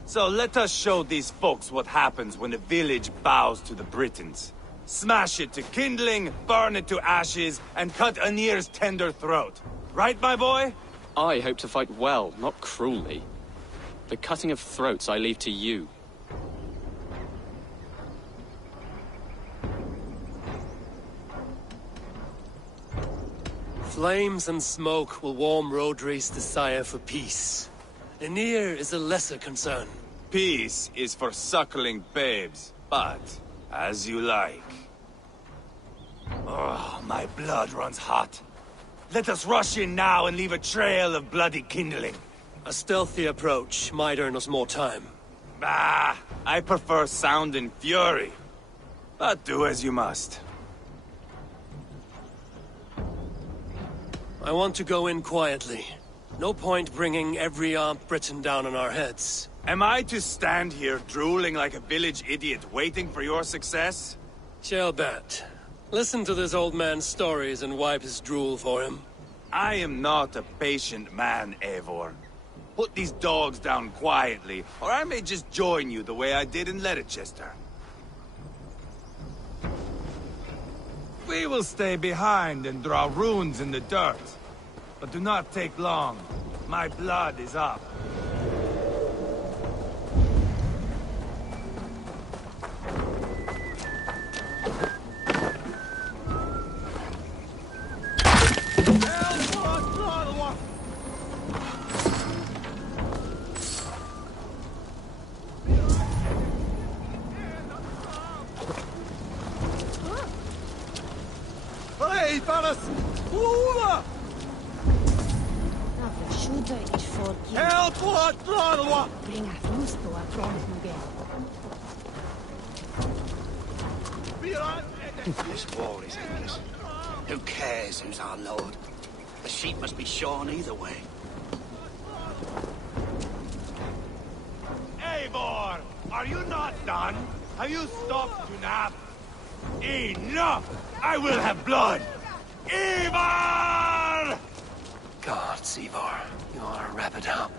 So let us show these folks what happens when a village bows to the Britons. Smash it to kindling, burn it to ashes, and cut Anir's tender throat. Right, my boy? I hope to fight well, not cruelly. The cutting of throats I leave to you. Flames and smoke will warm Rodri's desire for peace. Anir is a lesser concern. Peace is for suckling babes, but as you like. Oh, my blood runs hot. Let us rush in now and leave a trail of bloody kindling. A stealthy approach might earn us more time. Bah, I prefer sound and fury. But do as you must. I want to go in quietly. No point bringing every armed Briton down on our heads. Am I to stand here drooling like a village idiot waiting for your success? Jailbird, listen to this old man's stories and wipe his drool for him. I am not a patient man, Eivor. Put these dogs down quietly, or I may just join you the way I did in Leicester. We will stay behind and draw runes in the dirt. But do not take long. My blood is up. Hey, fellas! Lula! Help! This war is endless. Who cares who's our lord? The sheep must be shorn either way. Eivor! Are you not done? Have you stopped to nap? Enough! I will have blood! Ivar! Gods, Ivor, you are a rabid hound.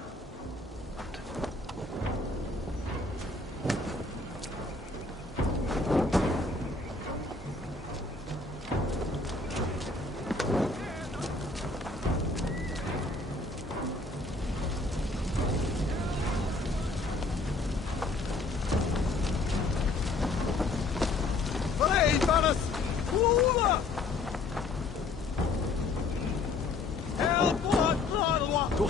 Hey, fellas! Lula! Help! Go,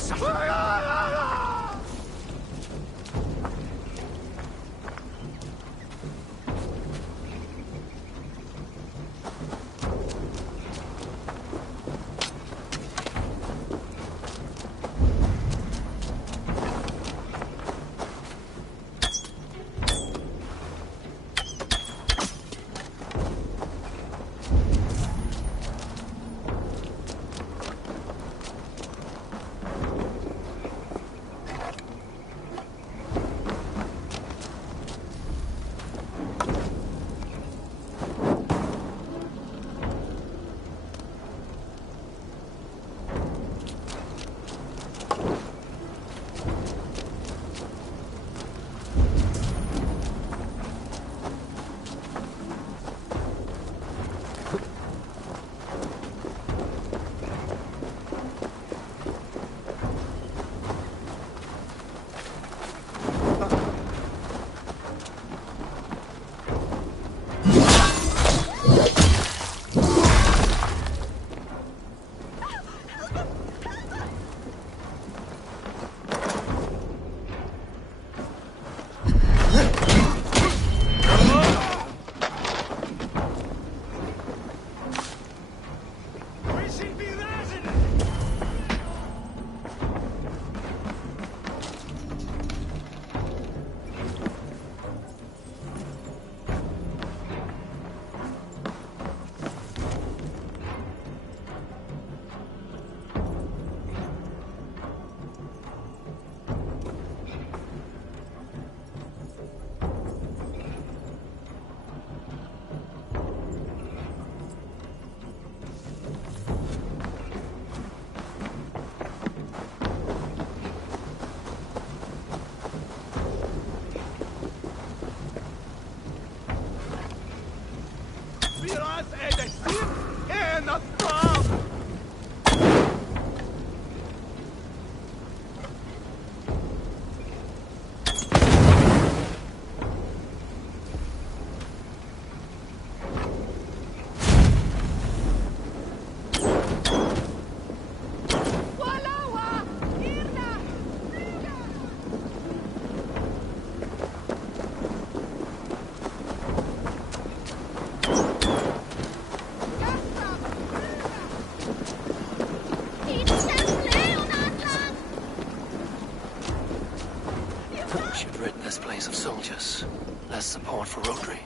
Should rid this place of soldiers. Less support for Rodri.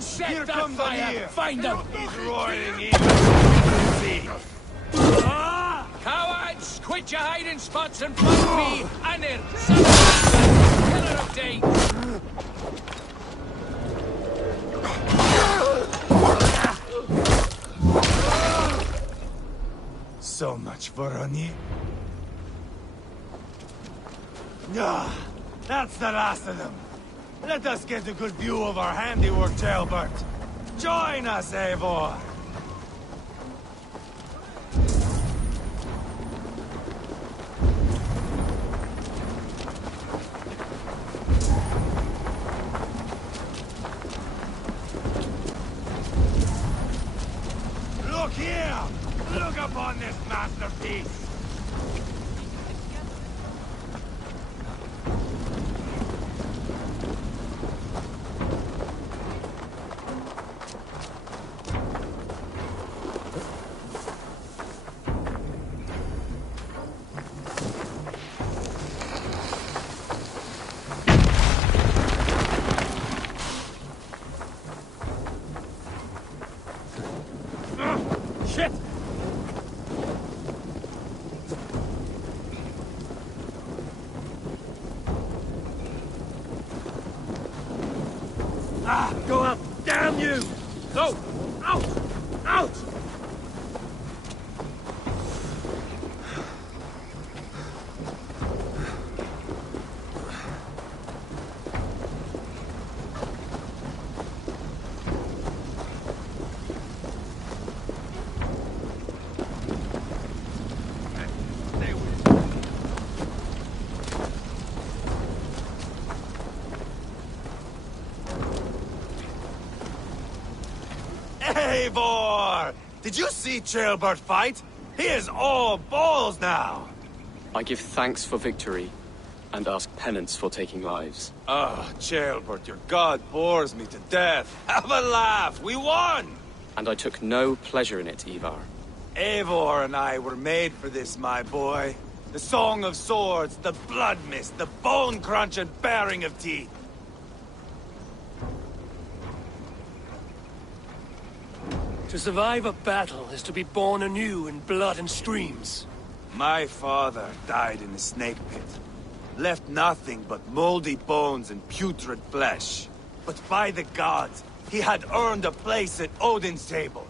Set that fire! Find them! He's roaring in. Cowards! Quit your hiding spots and find me! Anir! Killer of days! So much for Anir. Ah, that's the last of them. Let us get a good view of our handiwork, Jailbert. Join us, Eivor! Look here! Look upon this masterpiece! Shit! Ah, go up! Damn you! Go! Out! Out! Eivor! Did you see Jailbert fight? He is all balls now! I give thanks for victory, and ask penance for taking lives. Ah, Jailbert, your god bores me to death. Have a laugh! We won! And I took no pleasure in it, Ivar. Eivor and I were made for this, my boy. The song of swords, the blood mist, the bone crunch and baring of teeth. To survive a battle is to be born anew in blood and streams. My father died in a snake pit. Left nothing but moldy bones and putrid flesh. But by the gods, he had earned a place at Odin's table.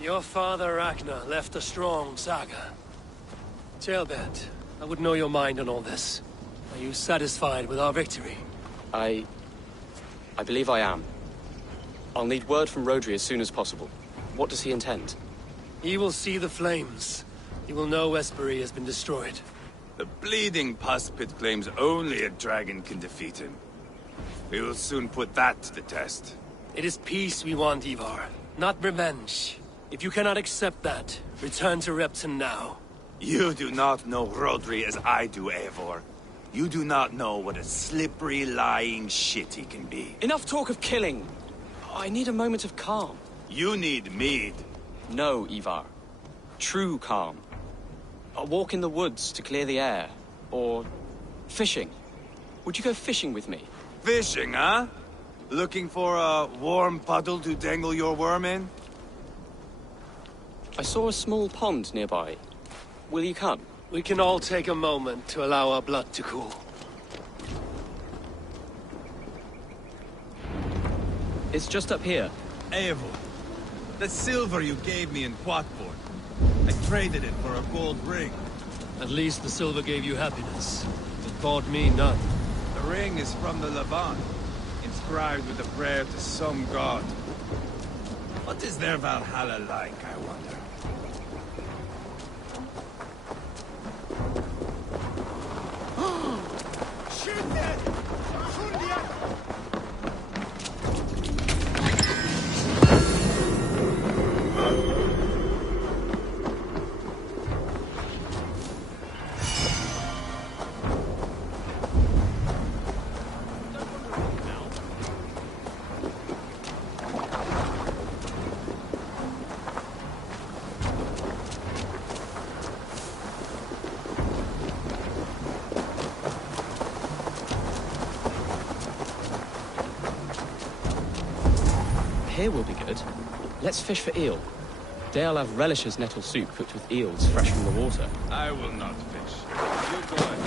Your father Ragnar left a strong saga. Jailbert, I would know your mind on all this. Are you satisfied with our victory? I believe I am. I'll need word from Rodri as soon as possible. What does he intend? He will see the flames. He will know Westbury has been destroyed. The bleeding pus pit claims only a dragon can defeat him. We will soon put that to the test. It is peace we want, Ivar, not revenge. If you cannot accept that, return to Repton now. You do not know Rodri as I do, Eivor. You do not know what a slippery, lying shit he can be. Enough talk of killing. I need a moment of calm. You need mead. No, Ivar. True calm. A walk in the woods to clear the air. Or fishing. Would you go fishing with me? Fishing, huh? Looking for a warm puddle to dangle your worm in? I saw a small pond nearby. Will you come? We can all take a moment to allow our blood to cool. It's just up here. Eivor, the silver you gave me in Quatford. I traded it for a gold ring. At least the silver gave you happiness. It bought me none. The ring is from the Levant, inscribed with a prayer to some god. What is their Valhalla like, I wonder? Here will be good. Let's fish for eel. Dealav relishes nettle soup cooked with eels fresh from the water. I will not fish. You go ahead.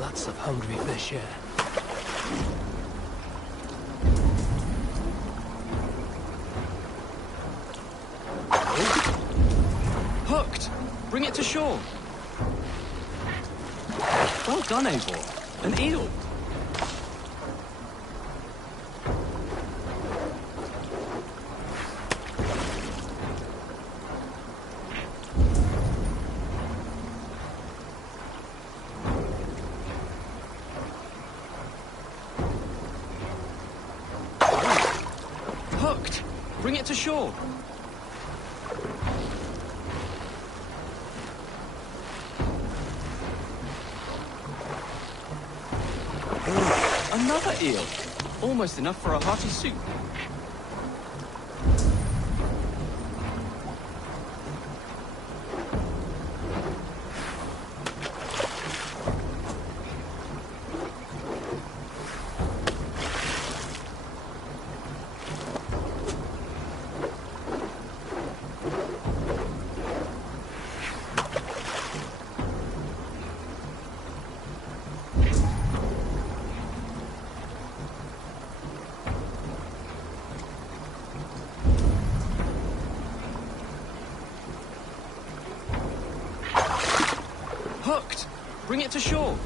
Lots of hungry fish here. Hooked! Bring it to shore! Well done, Eivor. An eel! Hooked! Bring it to shore! Another eel! Almost enough for a hearty soup. Hooked! Bring it to shore!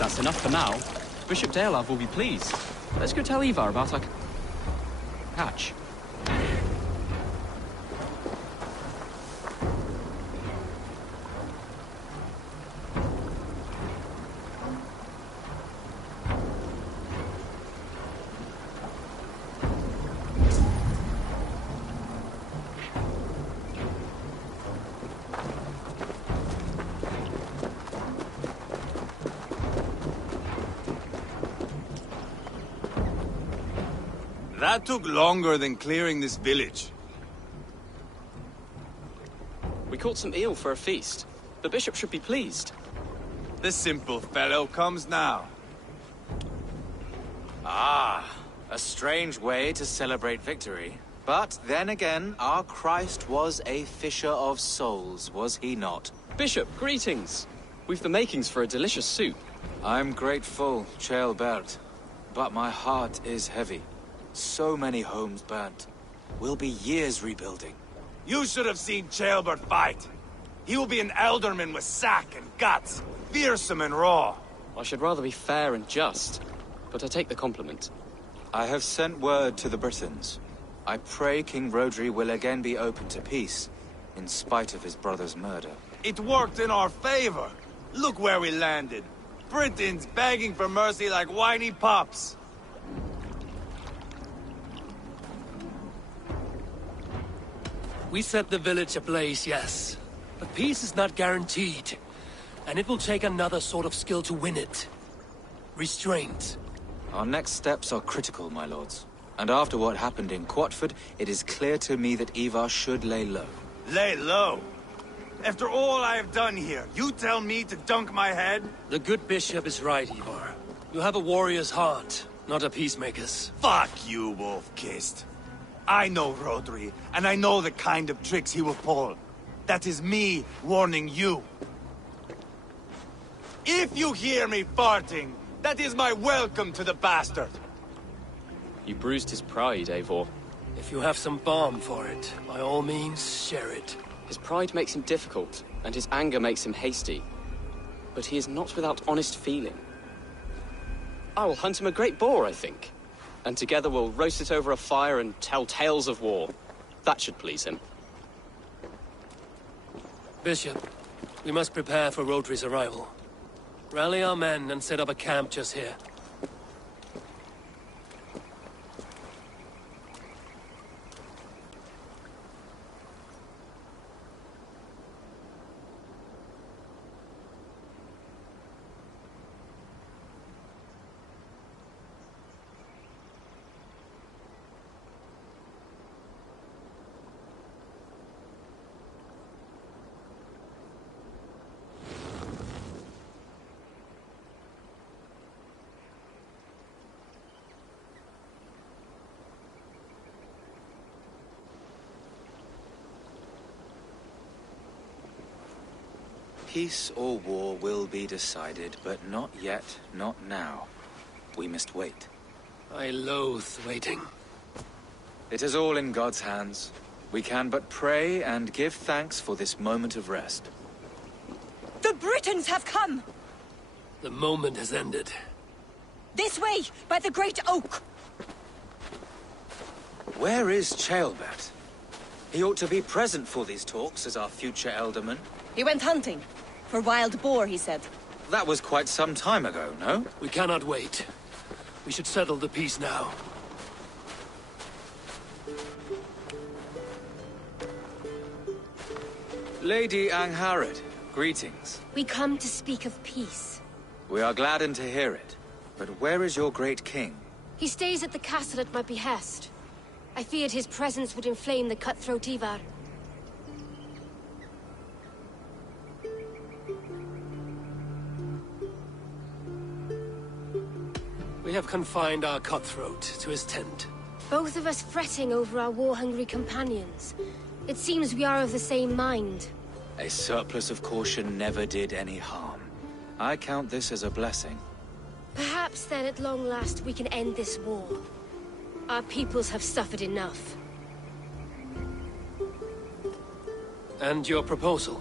That's enough for now. Bishop Dealav will be pleased. Let's go tell Ivar about our catch. That took longer than clearing this village. We caught some eel for a feast. The bishop should be pleased. The simple fellow comes now. Ah, a strange way to celebrate victory. But then again, our Christ was a fisher of souls, was he not? Bishop, greetings. We've the makings for a delicious soup. I'm grateful, Ceolbert, but my heart is heavy. So many homes burnt. We'll be years rebuilding. You should have seen Ceolbert fight. He will be an alderman with sack and guts, fearsome and raw. I should rather be fair and just, but I take the compliment. I have sent word to the Britons. I pray King Rodri will again be open to peace, in spite of his brother's murder. It worked in our favor. Look where we landed. Britons begging for mercy like whiny pups. We set the village ablaze, yes. But peace is not guaranteed. And it will take another sort of skill to win it. Restraint. Our next steps are critical, my lords. And after what happened in Quatford, it is clear to me that Ivar should lay low. Lay low? After all I have done here, you tell me to dunk my head? The good bishop is right, Ivar. You have a warrior's heart, not a peacemaker's. Fuck you, Wolf-Kissed. I know Rodri, and I know the kind of tricks he will pull. That is me warning you. If you hear me farting, that is my welcome to the bastard. You bruised his pride, Eivor. If you have some balm for it, by all means, share it. His pride makes him difficult, and his anger makes him hasty. But he is not without honest feeling. I will hunt him a great boar, I think. And together we'll roast it over a fire and tell tales of war. That should please him. Bishop, we must prepare for Rodri's arrival. Rally our men and set up a camp just here. Peace or war will be decided, but not yet, not now. We must wait. I loathe waiting. It is all in God's hands. We can but pray and give thanks for this moment of rest. The Britons have come! The moment has ended. This way, by the Great Oak! Where is Ceolbert? He ought to be present for these talks as our future elderman. He went hunting. For wild boar, he said. That was quite some time ago, no? We cannot wait. We should settle the peace now. Lady Angharad, greetings. We come to speak of peace. We are gladdened to hear it. But where is your great king? He stays at the castle at my behest. I feared his presence would inflame the cutthroat Ivar. We have confined our cutthroat to his tent. Both of us fretting over our war-hungry companions. It seems we are of the same mind. A surplus of caution never did any harm. I count this as a blessing. Perhaps then at long last we can end this war. Our peoples have suffered enough. And your proposal?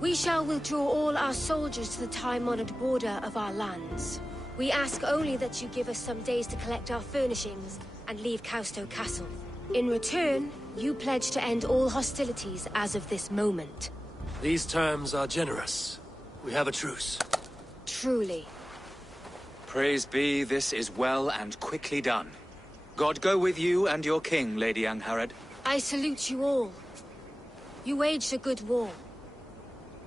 We shall withdraw all our soldiers to the time-honored border of our lands. We ask only that you give us some days to collect our furnishings and leave Causto Castle. In return, you pledge to end all hostilities as of this moment. These terms are generous. We have a truce. Truly. Praise be, this is well and quickly done. God go with you and your king, Lady Angharad. I salute you all. You waged a good war.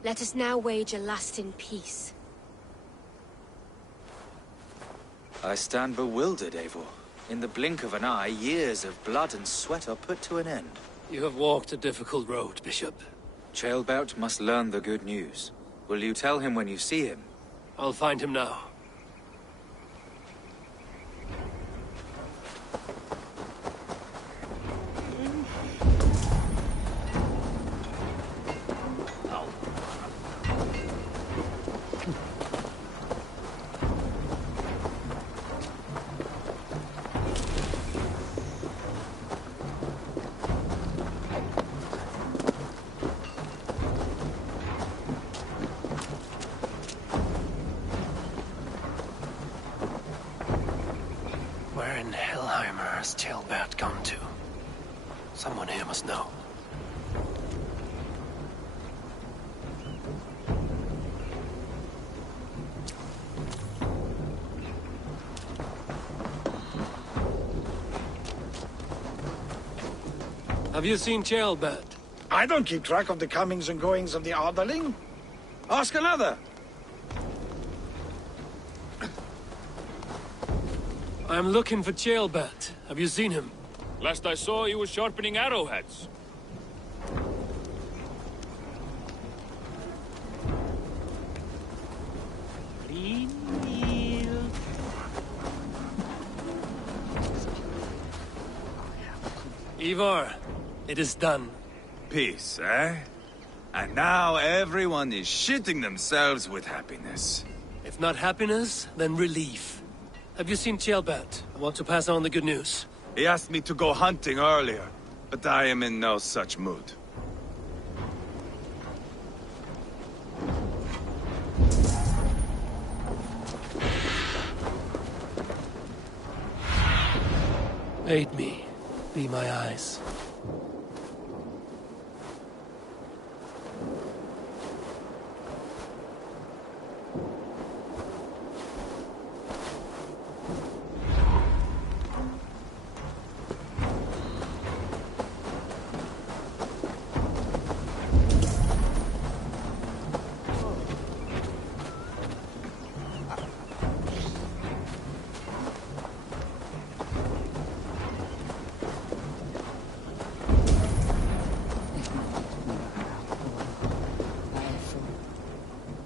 Let us now wage a lasting peace. I stand bewildered, Eivor. In the blink of an eye, years of blood and sweat are put to an end. You have walked a difficult road, Bishop. Ceolbert must learn the good news. Will you tell him when you see him? I'll find him now. Where in Hellheimer has Ceolbert gone to? Someone here must know. Have you seen Ceolbert? I don't keep track of the comings and goings of the Arderling. Ask another. I'm looking for Ceolbert. Have you seen him? Last I saw, he was sharpening arrowheads. Ivar, it is done. Peace, eh? And now everyone is shitting themselves with happiness. If not happiness, then relief. Have you seen Ceolbert? I want to pass on the good news. He asked me to go hunting earlier, but I am in no such mood. Aid me. Be my eyes.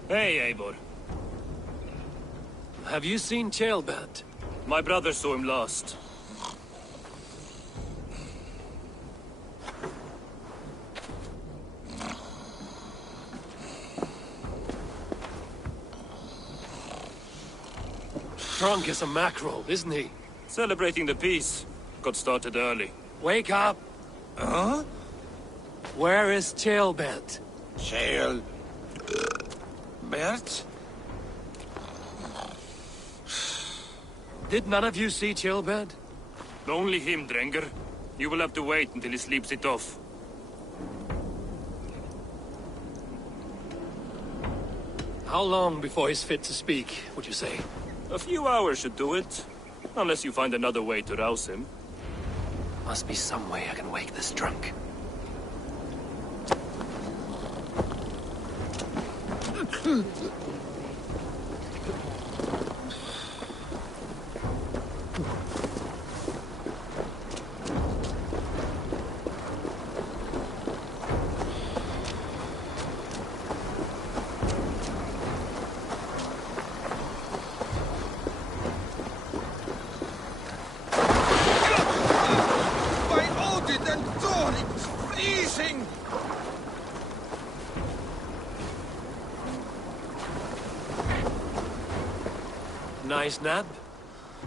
Hey, Eivor. Have you seen Ceolbert? My brother saw him last. Drunk as a mackerel, isn't he? Celebrating the peace. Got started early. Wake up! Huh? Where is Ceolbert? Bert? Did none of you see Ceolbert? Only him, Drenger. You will have to wait until he sleeps it off. How long before he's fit to speak, would you say? A few hours should do it. Unless you find another way to rouse him. Must be some way I can wake this drunk. Nice nap?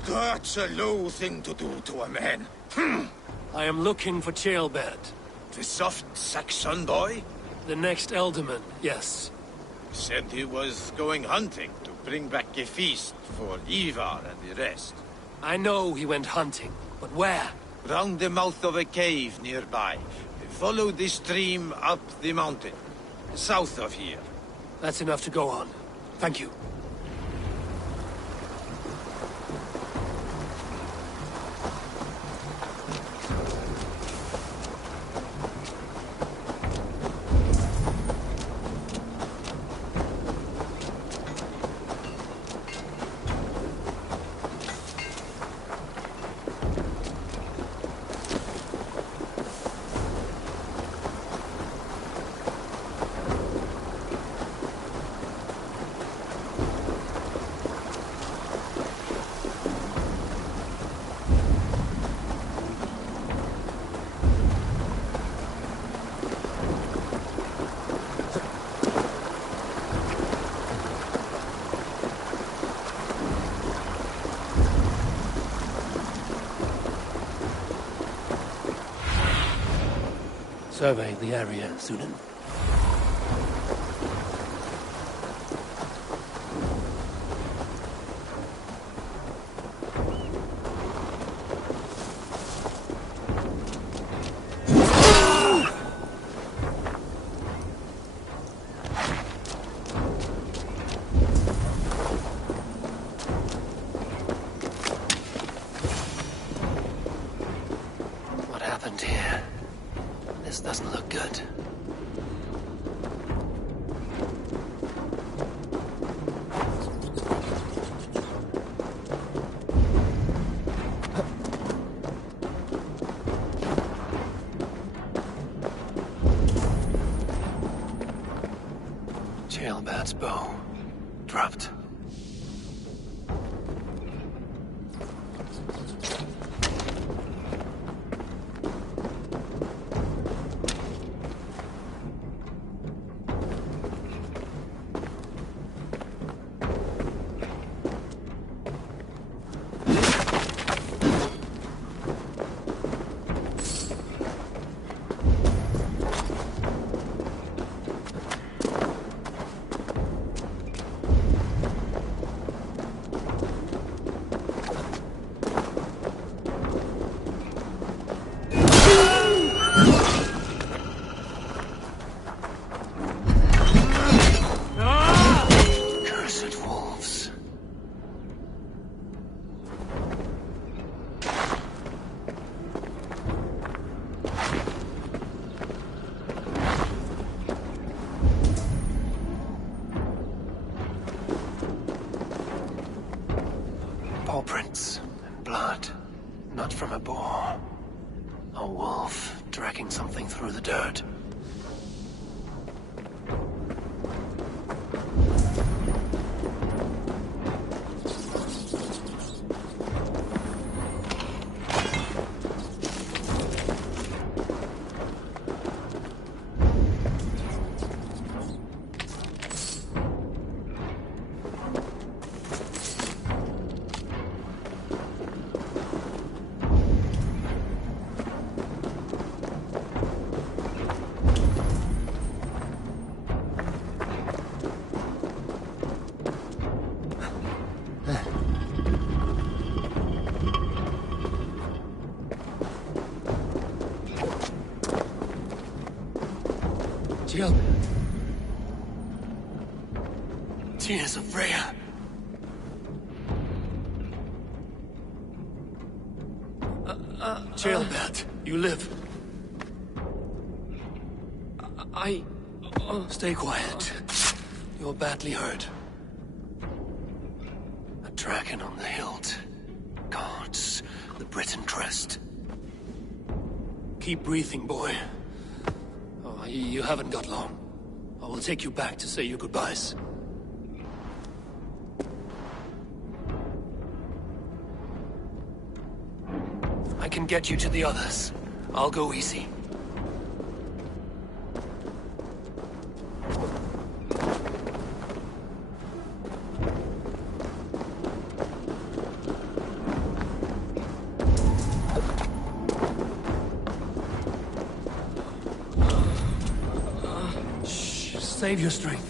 That's a low thing to do to a man. I am looking for Ceolbert. The soft Saxon boy? The next Elderman, yes. Said he was going hunting to bring back a feast for Ivar and the rest. I know he went hunting, but where? Round the mouth of a cave nearby. Follow the stream up the mountain. South of here. That's enough to go on. Thank you. Survey the area, Sunan. What happened here? This doesn't look good. Jailbat's bow. Dropped. Cursed wolves. Paw prints and blood. Not from a boar. A wolf dragging something through the dirt. Jill. Tears of Freya. Jailbat, you live. Stay quiet. You're badly hurt. A dragon on the hilt. Gods, the Briton crest. Keep breathing, boy. Oh, you haven't got long. I will take you back to say your goodbyes. I can get you to the others. I'll go easy. Save your strength.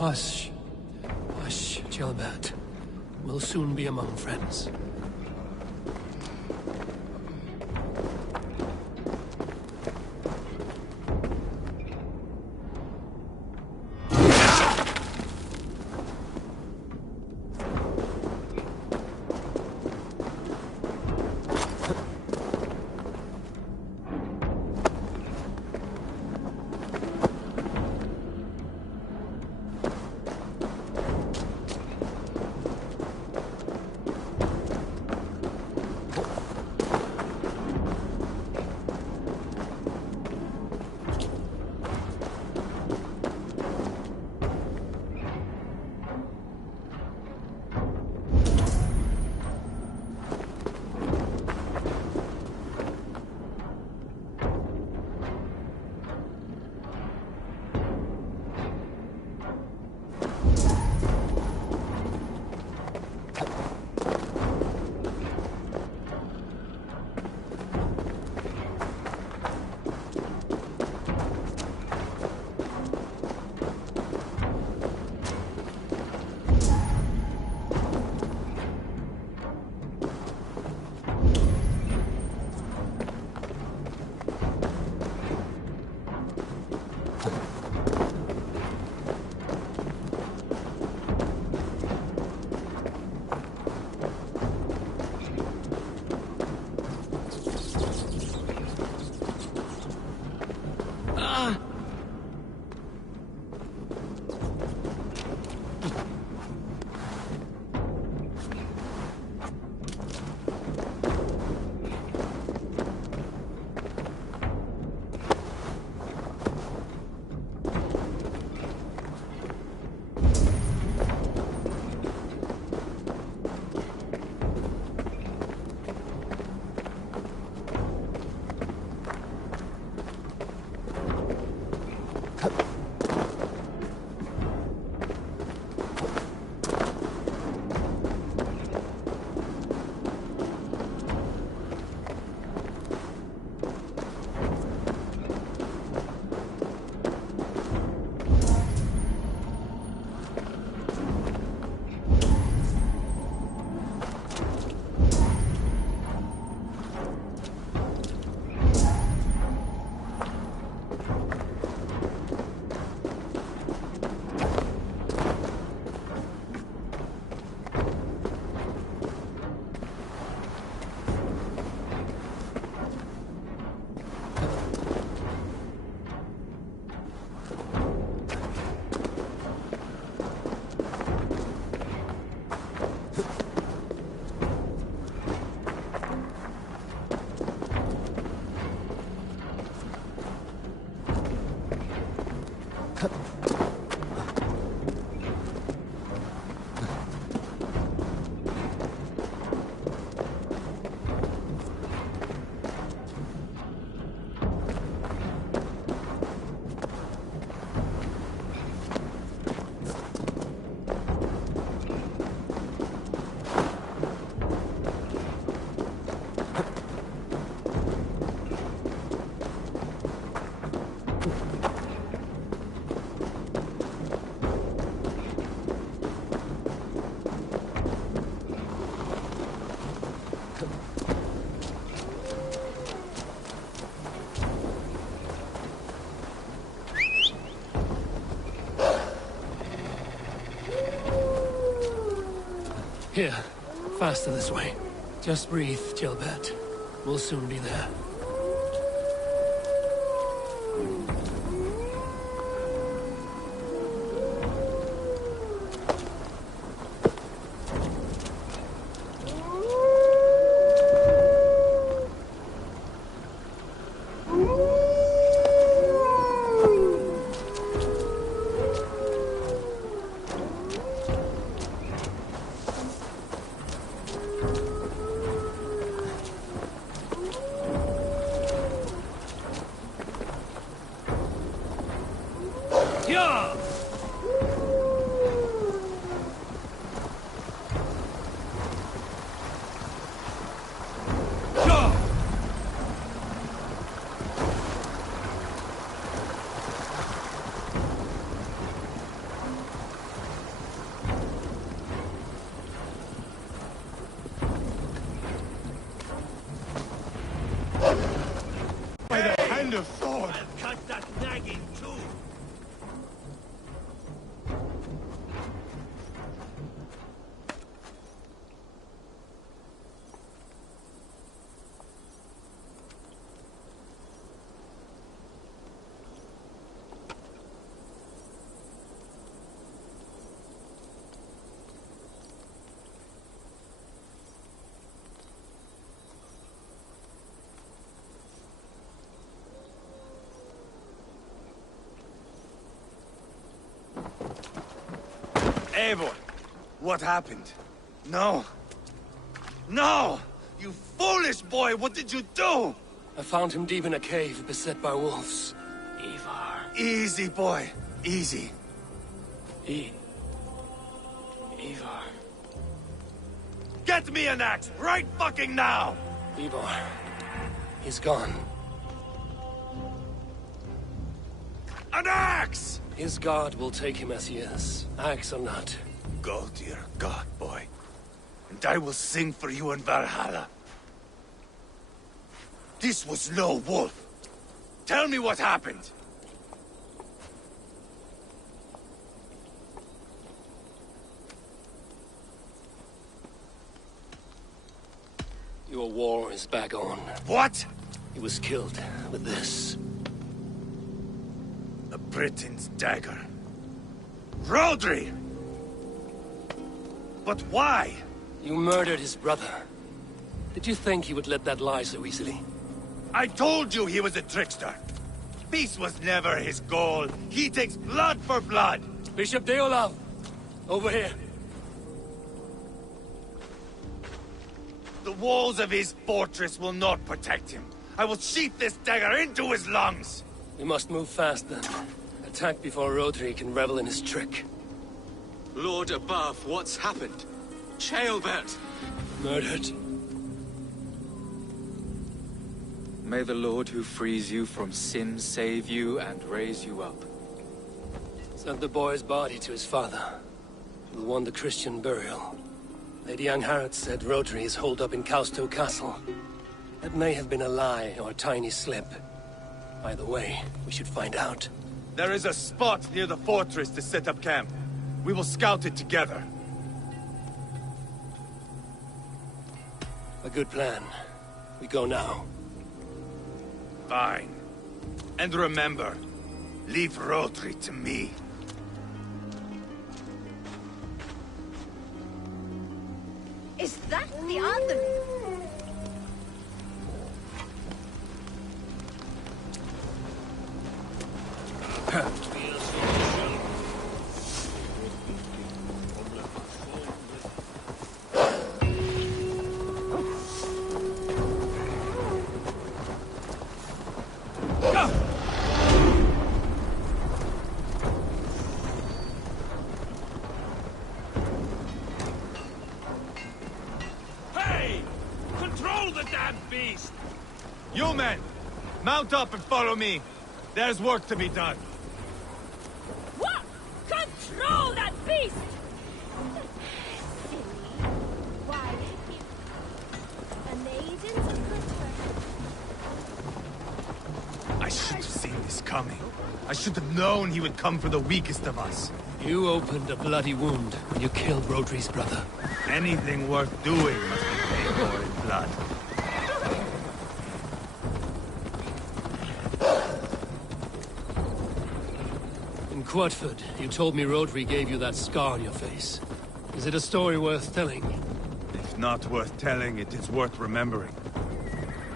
Hush. Hush, Gilbert. We'll soon be among friends. Here, faster this way. Just breathe, Gilbert. We'll soon be there. Yeah! By the hand of Thor! I'll cut that nagging too! Eivor, what happened? No. No! You foolish boy, what did you do? I found him deep in a cave, beset by wolves. Ivar. Easy, boy. Easy. Ivar. Get me an axe, right fucking now! Ivar. He's gone. An axe! His god will take him as he is, axe or not. Go to your god, boy. And I will sing for you in Valhalla. This was no wolf. Tell me what happened. Your war is back on. What? He was killed with this. A Britain's dagger. Rodri! But why? You murdered his brother. Did you think he would let that lie so easily? I told you he was a trickster. Peace was never his goal. He takes blood for blood. Bishop Deolav! Over here. The walls of his fortress will not protect him. I will sheath this dagger into his lungs. We must move fast then. Attack before Rodri can revel in his trick. Lord above, what's happened? Ceolbert! Murdered. May the Lord who frees you from sin save you and raise you up. Sent the boy's body to his father. He'll want the Christian burial. Lady Angharad said Rodri is holed up in Causto Castle. That may have been a lie or a tiny slip. Either way, we should find out. There is a spot near the fortress to set up camp. We will scout it together. A good plan. We go now. Fine. And remember, leave Rodri to me. Is that the anthem? up and follow me. There's work to be done. What? Control that beast! Why? A maiden's I should have seen this coming. I should have known he would come for the weakest of us. You opened a bloody wound when you killed Rodri's brother. Anything worth doing must be paid for in blood. In Quadford, you told me Rodri gave you that scar on your face. Is it a story worth telling? If not worth telling, it is worth remembering.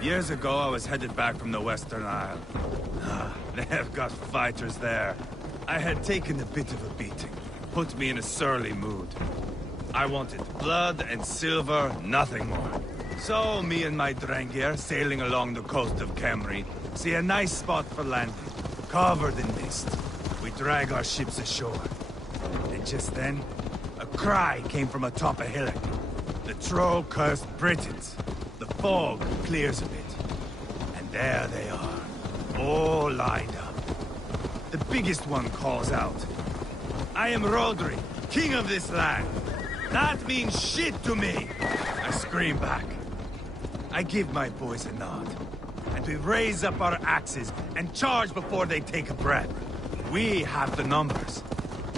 Years ago, I was headed back from the Western Isle. They have got fighters there. I had taken a bit of a beating. Put me in a surly mood. I wanted blood and silver, nothing more. So, me and my Drengir, sailing along the coast of Kemri, see a nice spot for landing, covered in mist. We drag our ships ashore. And just then, a cry came from atop a hillock. The troll-cursed Britons. The fog clears a bit. And there they are, all lined up. The biggest one calls out, "I am Rodri, king of this land. That means shit to me!" I scream back. I give my boys a nod. And we raise up our axes and charge before they take a breath. We have the numbers.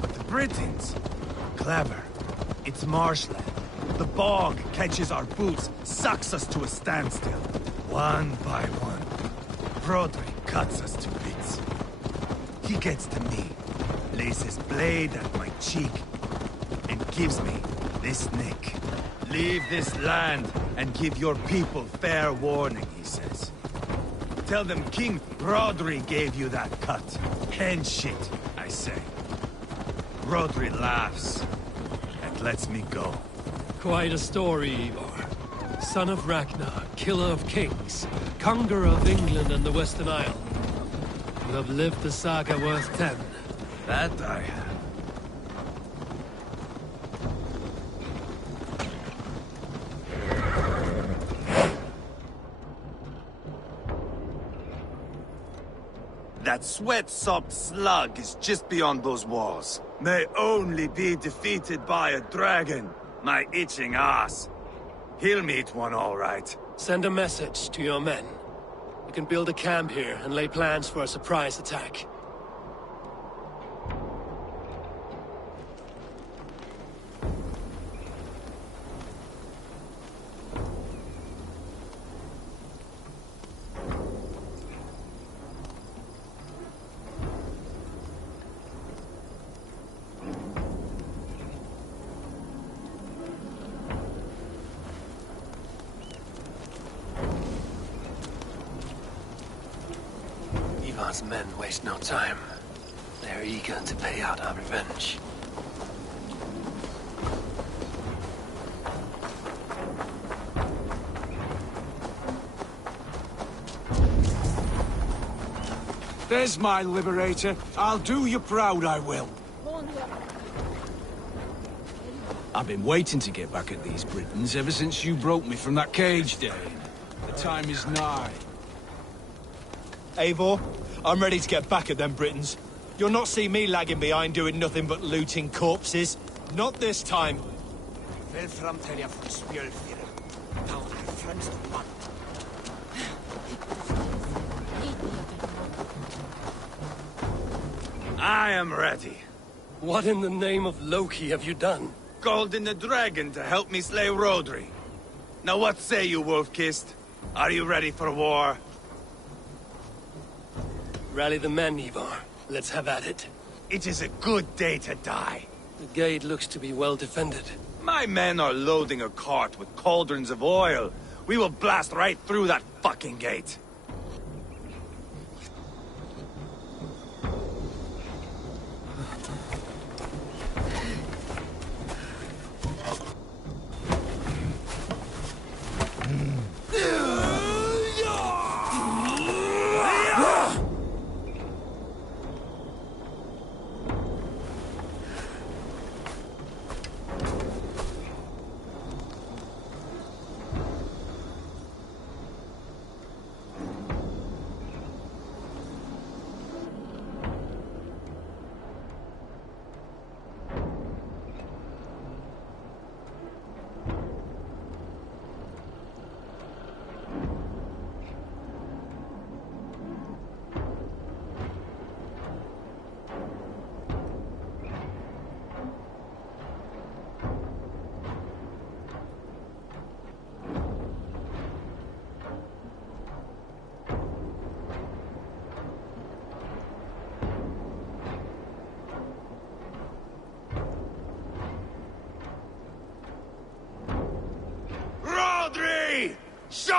But the Britons, clever. It's marshland. The bog catches our boots, sucks us to a standstill. One by one. Rodri cuts us to bits. He gets to me, lays his blade at my cheek, and gives me this nick. "Leave this land and give your people fair warning," he says. "Tell them King Rodri gave you that cut. Hen shit," I say. Rodri laughs and lets me go. Quite a story, Ivar. Son of Ragnar, killer of kings, conqueror of England and the Western Isle. You have lived the saga worth 10. That I have. That sweat-sopped slug is just beyond those walls. May only be defeated by a dragon. My itching ass. He'll meet one all right. Send a message to your men. We can build a camp here and lay plans for a surprise attack. Ivar's men waste no time. They're eager to pay out our revenge. There's my liberator. I'll do you proud, I will. I've been waiting to get back at these Britons ever since you broke me from that cage, Dane. The time is nigh. Eivor, I'm ready to get back at them Britons. You'll not see me lagging behind doing nothing but looting corpses. Not this time. I am ready. What in the name of Loki have you done? Called in the dragon to help me slay Rodri. Now what say you, Wolf-Kissed? Are you ready for war? Rally the men, Ivar. Let's have at it. It is a good day to die. The gate looks to be well defended. My men are loading a cart with cauldrons of oil. We will blast right through that fucking gate.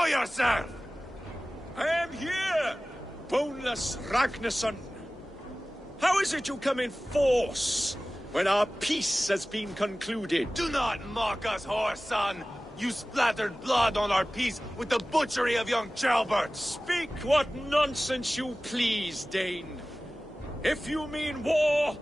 yourself! I am here, boneless Ragnarsson. How is it you come in force when our peace has been concluded? Do not mock us, whoreson! You splattered blood on our peace with the butchery of young Chalbert! Speak what nonsense you please, Dane. If you mean war,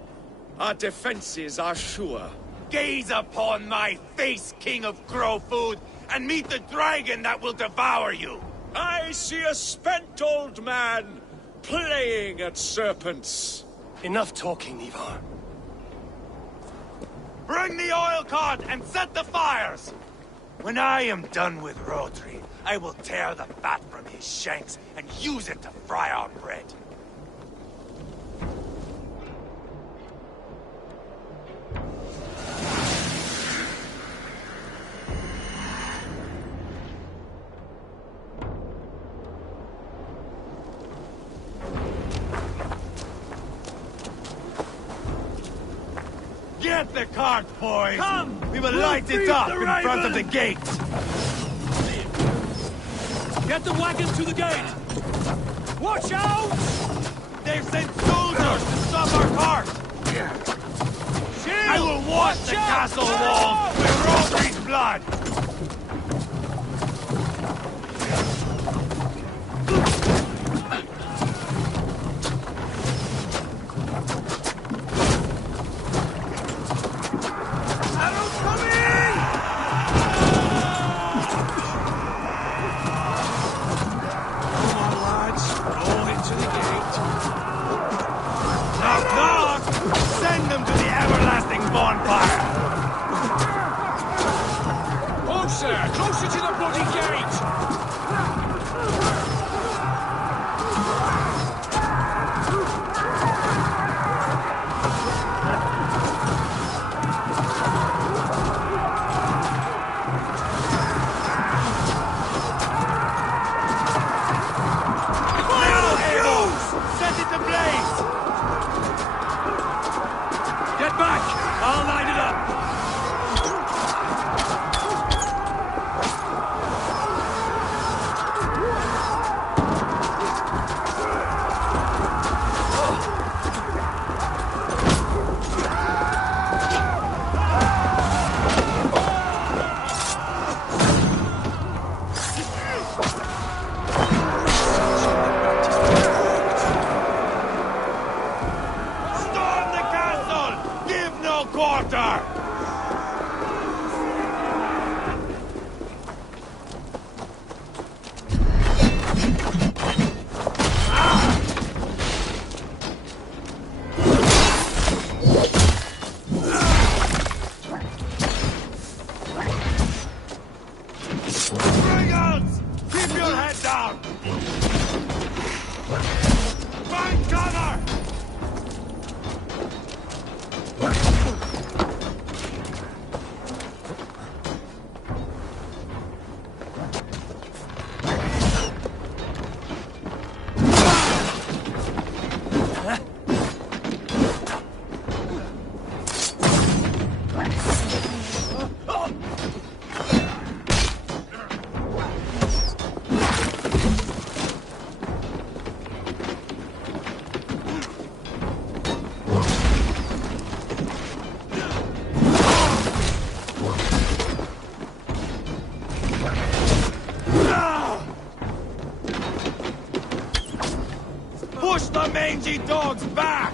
our defenses are sure. Gaze upon my face, King of Crow Food, and meet the dragon that will devour you! I see a spent old man playing at serpents. Enough talking, Ivar. Bring the oil cart and set the fires! When I am done with Rodri, I will tear the fat from his shanks and use it to fry our bread. Get the cart, boys! Come! We will light it up in front of the gate! Get the wagon to the gate! Watch out! They've sent soldiers to stop our cart! I will wash the castle walls with Rodri's blood! Send them to the everlasting bonfire! Closer! Closer to the bloody gate! Set it ablaze! Get back! I'll light it up! Storm the castle! Give no quarter! Brigands! Keep your head down! Find cover! Push the mangy dogs back!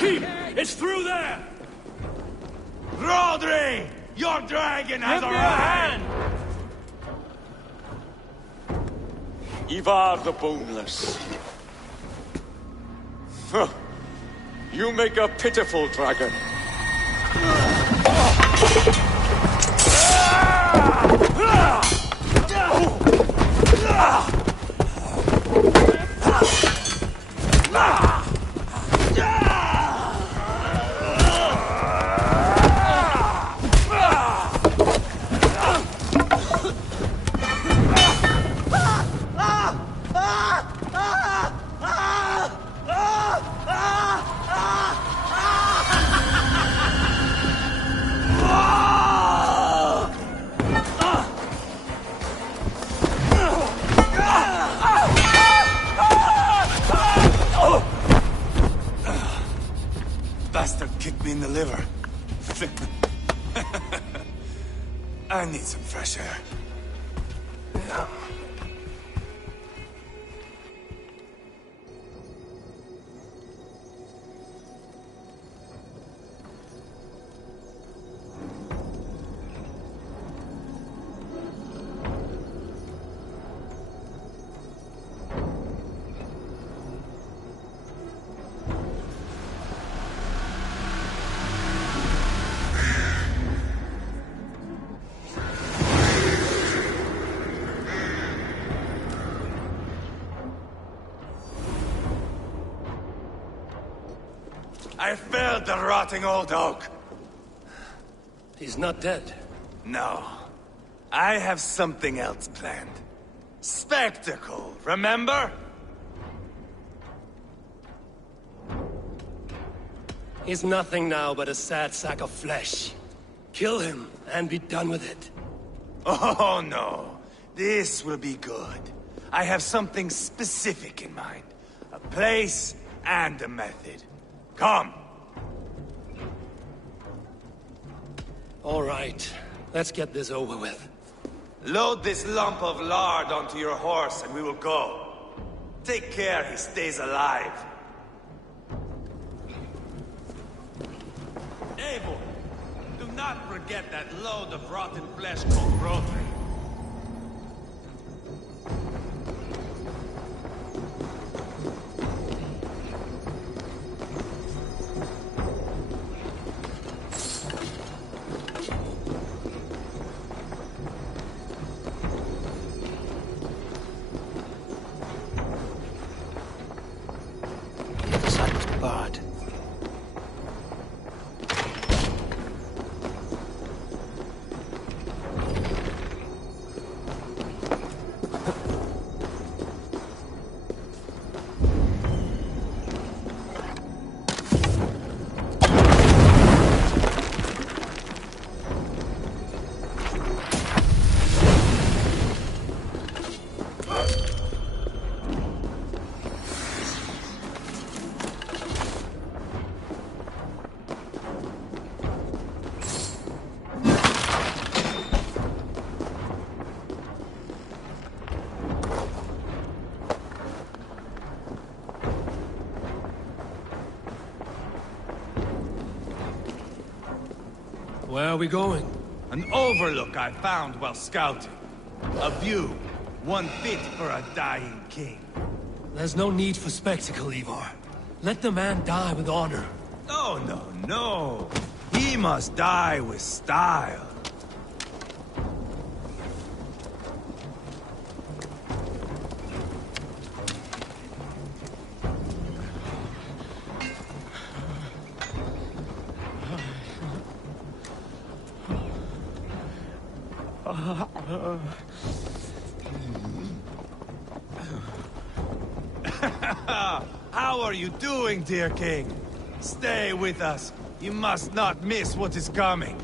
keep! It's through there! Rodri! Your dragon has Give me a arrived! hand! Ivar the Boneless. Huh. You make a pitiful dragon. Bastard kicked me in the liver. I need some fresh air. Yeah. I felled the rotting old oak. He's not dead. No. I have something else planned. Spectacle, remember? He's nothing now but a sad sack of flesh. Kill him and be done with it. Oh, no. This will be good. I have something specific in mind. A place and a method. Come! All right. Let's get this over with. Load this lump of lard onto your horse and we will go. Take care he stays alive. Eivor, do not forget that load of rotten flesh called Rodri. Where are we going? An overlook I found while scouting. A view, one fit for a dying king. There's no need for spectacle, Ivar. Let the man die with honor. Oh, no, no. He must die with style. How are you doing, dear king? Stay with us. You must not miss what is coming.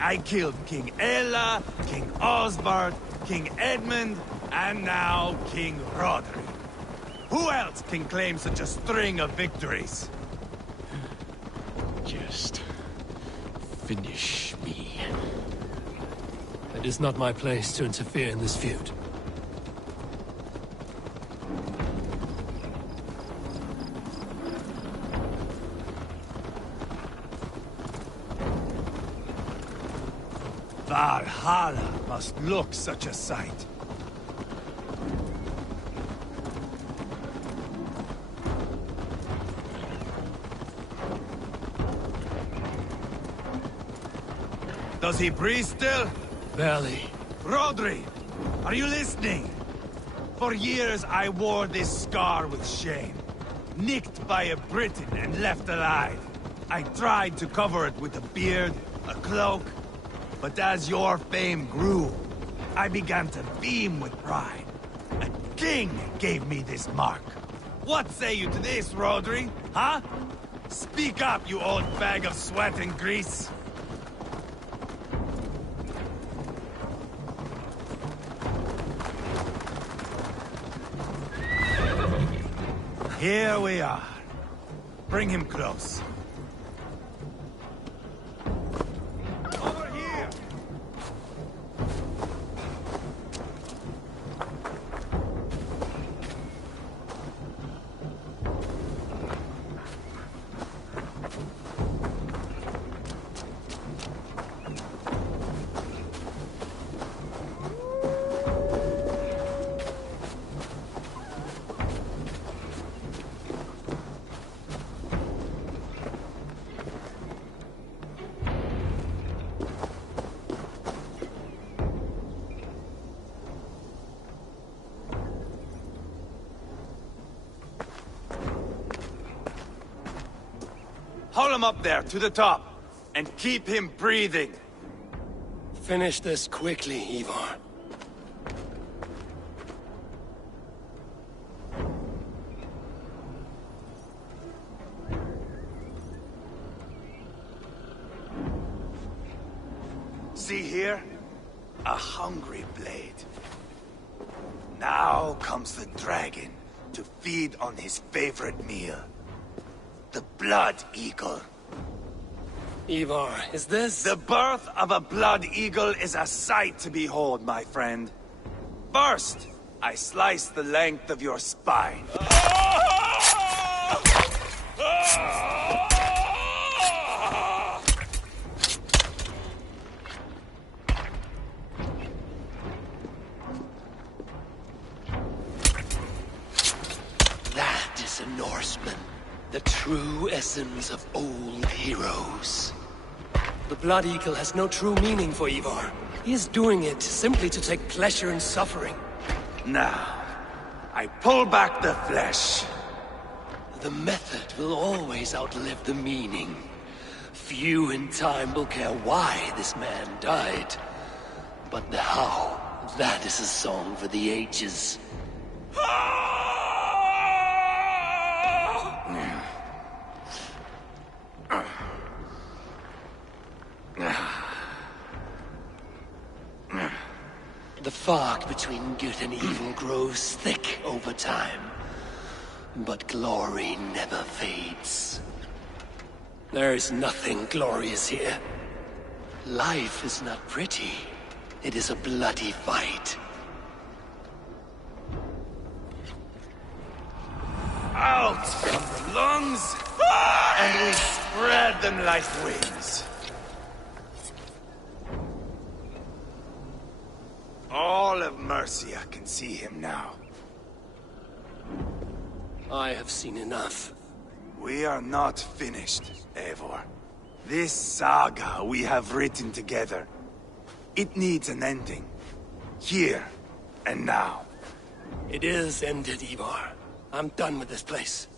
I killed King Ella, King Osbert, King Edmund, and now King Rodri. Who else can claim such a string of victories? Just finish me. It is not my place to interfere in this feud. Valhalla must look such a sight. Does he breathe still? Barely. Rodri, are you listening? For years I wore this scar with shame. Nicked by a Briton and left alive. I tried to cover it with a beard, a cloak, but as your fame grew, I began to beam with pride. A king gave me this mark. What say you to this, Rodri? Huh? Speak up, you old bag of sweat and grease. Here we are. Bring him close. Over here! Haul him up there, to the top, and keep him breathing. Finish this quickly, Ivar. See here? A hungry blade. Now comes the dragon to feed on his favorite meal. The Blood Eagle. Ivar, is this? The birth of a Blood Eagle is a sight to behold, my friend. First, I slice the length of your spine. That is a Norseman. The true essence of old heroes. The Blood Eagle has no true meaning for Ivar. He is doing it simply to take pleasure in suffering. Now, I pull back the flesh. The method will always outlive the meaning. Few in time will care why this man died. But the how, that is a song for the ages. The fog between good and evil grows thick over time. But glory never fades. There is nothing glorious here. Life is not pretty. It is a bloody fight. Out come the lungs, and we spread them like wings. All of Mercia can see him now. I have seen enough. We are not finished, Eivor. This saga we have written together, it needs an ending. Here and now. It is ended, Ivar. I'm done with this place.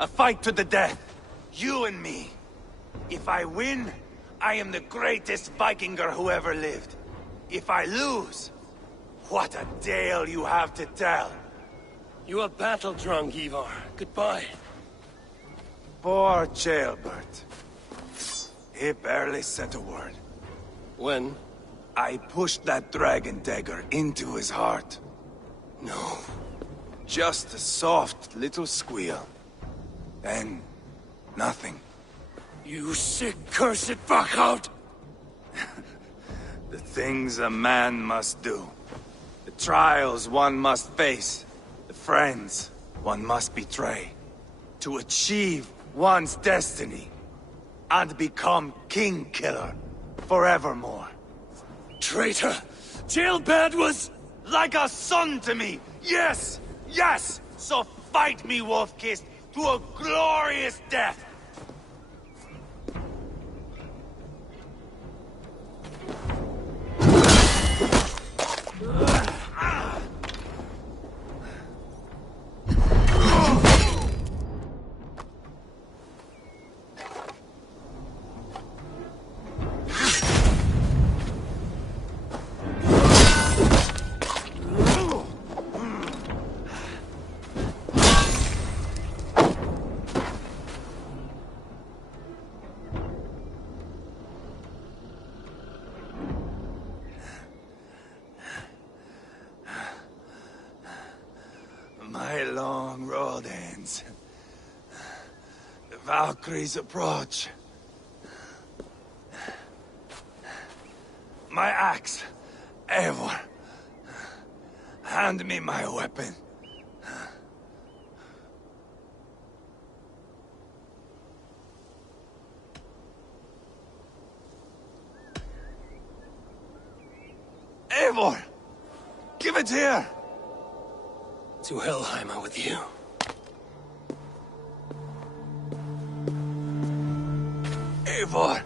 A fight to the death. You and me. If I win, I am the greatest Vikinger who ever lived. If I lose, what a tale you have to tell. You are battle-drunk, Ivar. Goodbye. Poor Ceolbert. He barely said a word. When? I pushed that dragon dagger into his heart. No. Just a soft little squeal. Then, nothing. You sick, cursed fuckout! The things a man must do. The trials one must face. The friends one must betray. To achieve one's destiny. And become King Killer forevermore. Traitor! Jailbird was... like a son to me! Yes! Yes! So fight me, Wolf-Kissed, to a glorious death! My long road ends. The Valkyries approach. My axe, Eivor. Hand me my weapon. Eivor! Give it here! To Helheim with you. Eivor!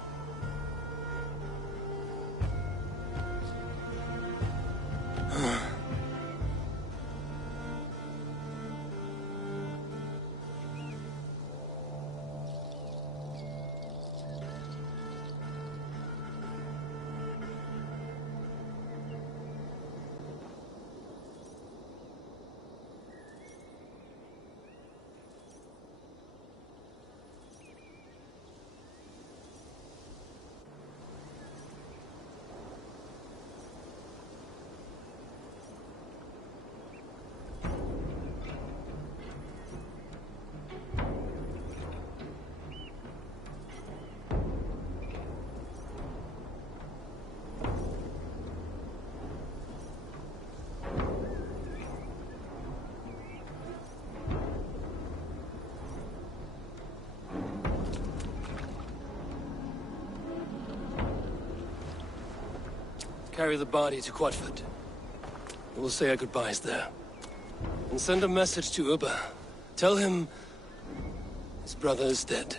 Carry the body to Quatford. We'll say our goodbyes there. And send a message to Ubba. Tell him his brother is dead.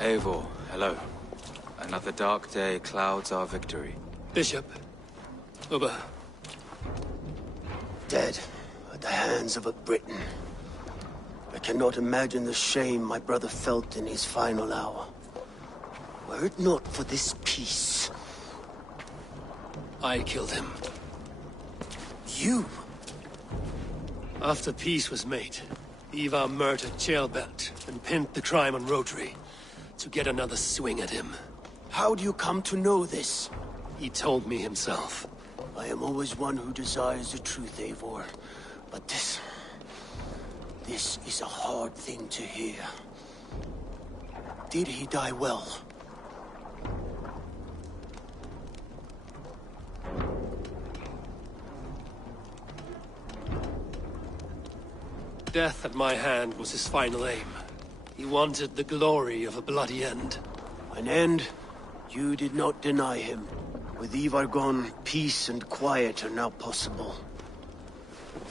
Eivor, hello. Another dark day clouds our victory. Bishop. Ubba. Dead at the hands of a Briton. I cannot imagine the shame my brother felt in his final hour. Were it not for this peace... I killed him. You? After peace was made, Ivar murdered Ceolbert and pinned the crime on Rhodri to get another swing at him. How do you come to know this? He told me himself. I am always one who desires the truth, Eivor. But this is a hard thing to hear. Did he die well? Death at my hand was his final aim. He wanted the glory of a bloody end. An end you did not deny him. With Ivar gone, peace and quiet are now possible.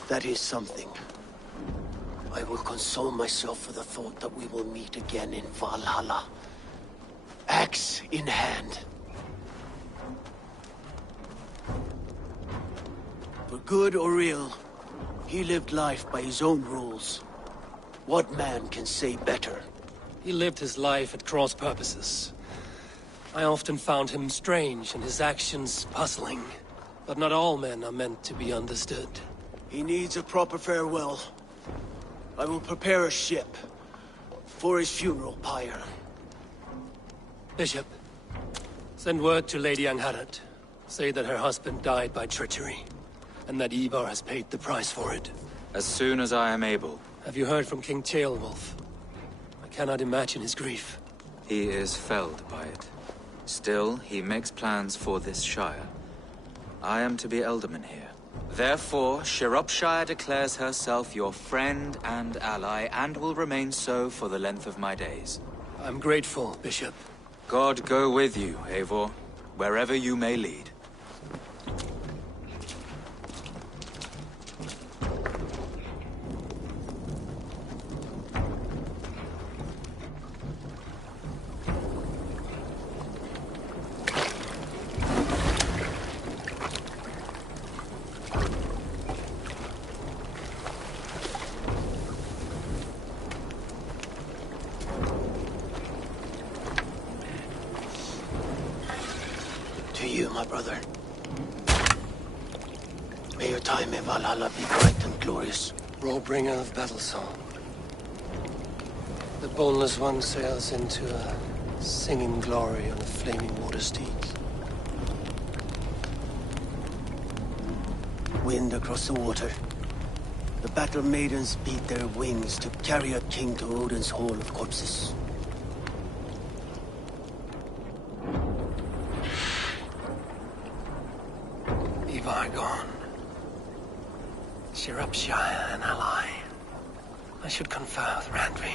That is something. I will console myself for the thought that we will meet again in Valhalla. Axe in hand. For good or ill, he lived life by his own rules. What man can say better? He lived his life at cross purposes. I often found him strange and his actions puzzling. But not all men are meant to be understood. He needs a proper farewell. I will prepare a ship for his funeral pyre. Bishop, send word to Lady Angharad. Say that her husband died by treachery, and that Ivar has paid the price for it. As soon as I am able. Have you heard from King Ceolwulf? I cannot imagine his grief. He is felled by it. Still, he makes plans for this shire. I am to be Elderman here. Therefore, Shropshire declares herself your friend and ally, and will remain so for the length of my days. I'm grateful, Bishop. God go with you, Eivor, wherever you may lead. To you, my brother. May your time in Valhalla be bright and glorious. Rollbringer of battle song. The boneless one sails into a singing glory on a flaming water steed. Wind across the water. The battle maidens beat their wings to carry a king to Odin's Hall of Corpses. Ivar gone. Shropshire an ally. I should confer with Randvi.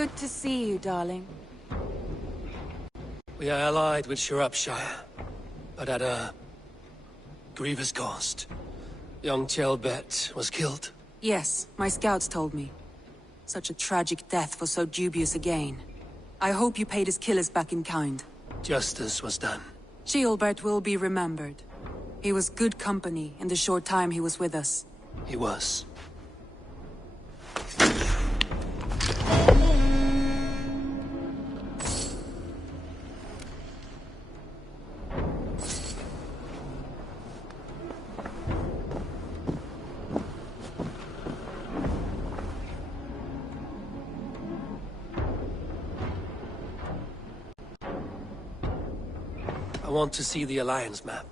Good to see you, darling. We are allied with Shropshire, but at a grievous cost. Young Chelbet was killed. Yes, my scouts told me. Such a tragic death for so dubious a gain. I hope you paid his killers back in kind. Justice was done. Ceolbert will be remembered. He was good company in the short time he was with us. He was. I want to see the Alliance map.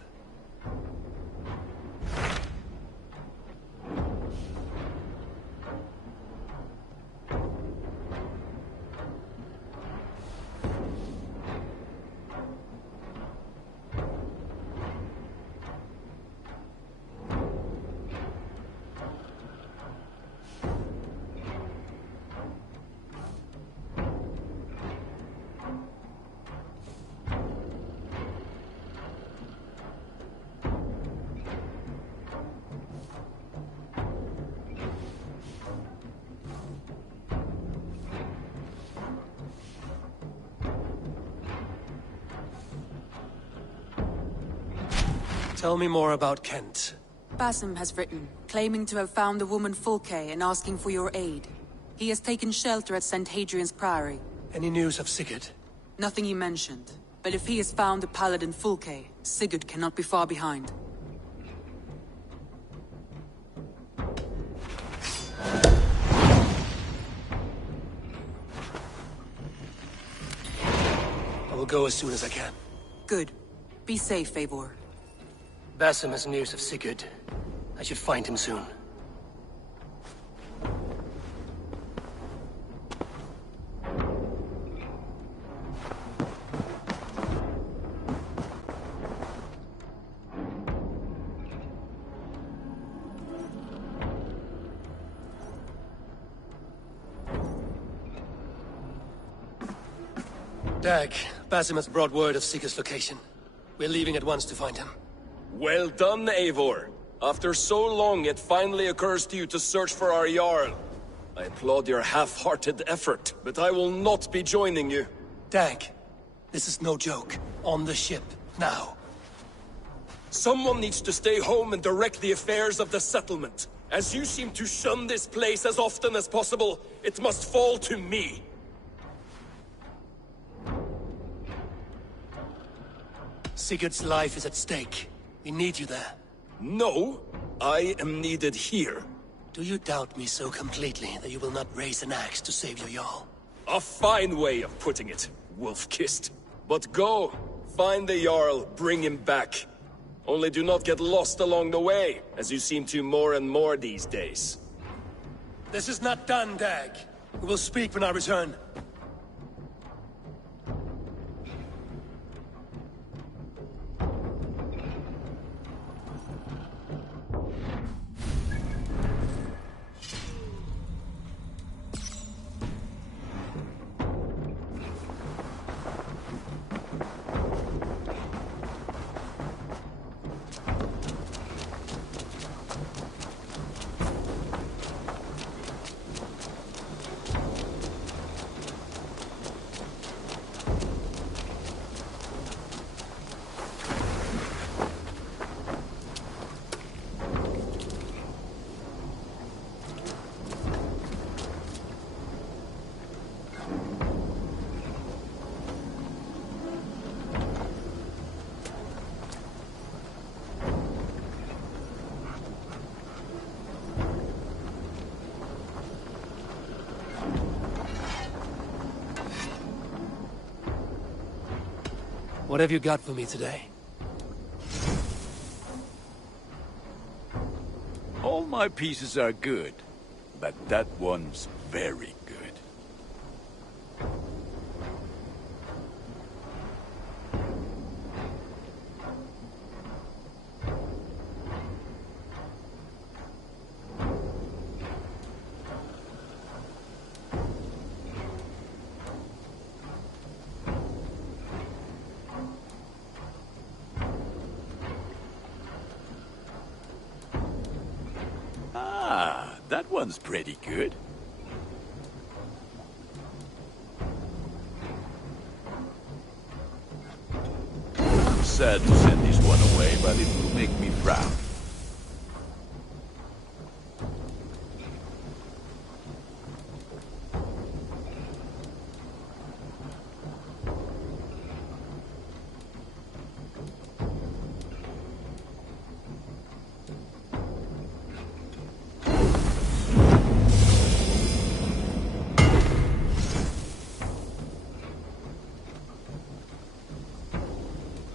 Tell me more about Kent. Basim has written, claiming to have found the woman Fulke and asking for your aid. He has taken shelter at St. Hadrian's Priory. Any news of Sigurd? Nothing he mentioned. But if he has found the paladin Fulke, Sigurd cannot be far behind. I will go as soon as I can. Good. Be safe, Eivor. Basim has news of Sigurd. I should find him soon. Dag, Basim has brought word of Sigurd's location. We're leaving at once to find him. Well done, Eivor. After so long, it finally occurs to you to search for our Jarl. I applaud your half-hearted effort, but I will not be joining you. Dag, this is no joke. On the ship, now. Someone needs to stay home and direct the affairs of the settlement. As you seem to shun this place as often as possible, it must fall to me. Sigurd's life is at stake. We need you there. No, I am needed here. Do you doubt me so completely that you will not raise an axe to save your Jarl? A fine way of putting it, wolf-kissed. But go, find the Jarl, bring him back. Only do not get lost along the way, as you seem to more and more these days. This is not done, Dag. We will speak when I return. What have you got for me today? All my pieces are good, but that one's very good. That one's pretty good. I'm sad to send this one away, but it will make me proud.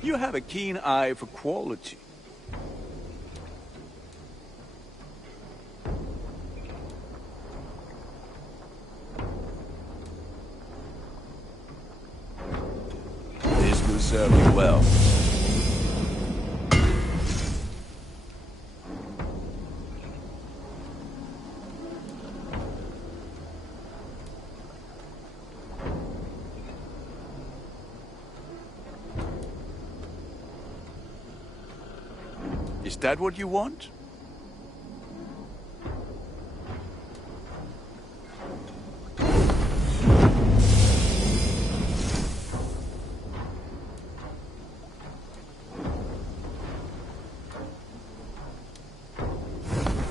You have a keen eye for quality. This will serve you well. Is that what you want?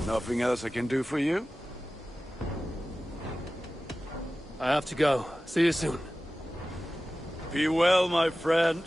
Nothing else I can do for you? I have to go. See you soon. Be well, my friend.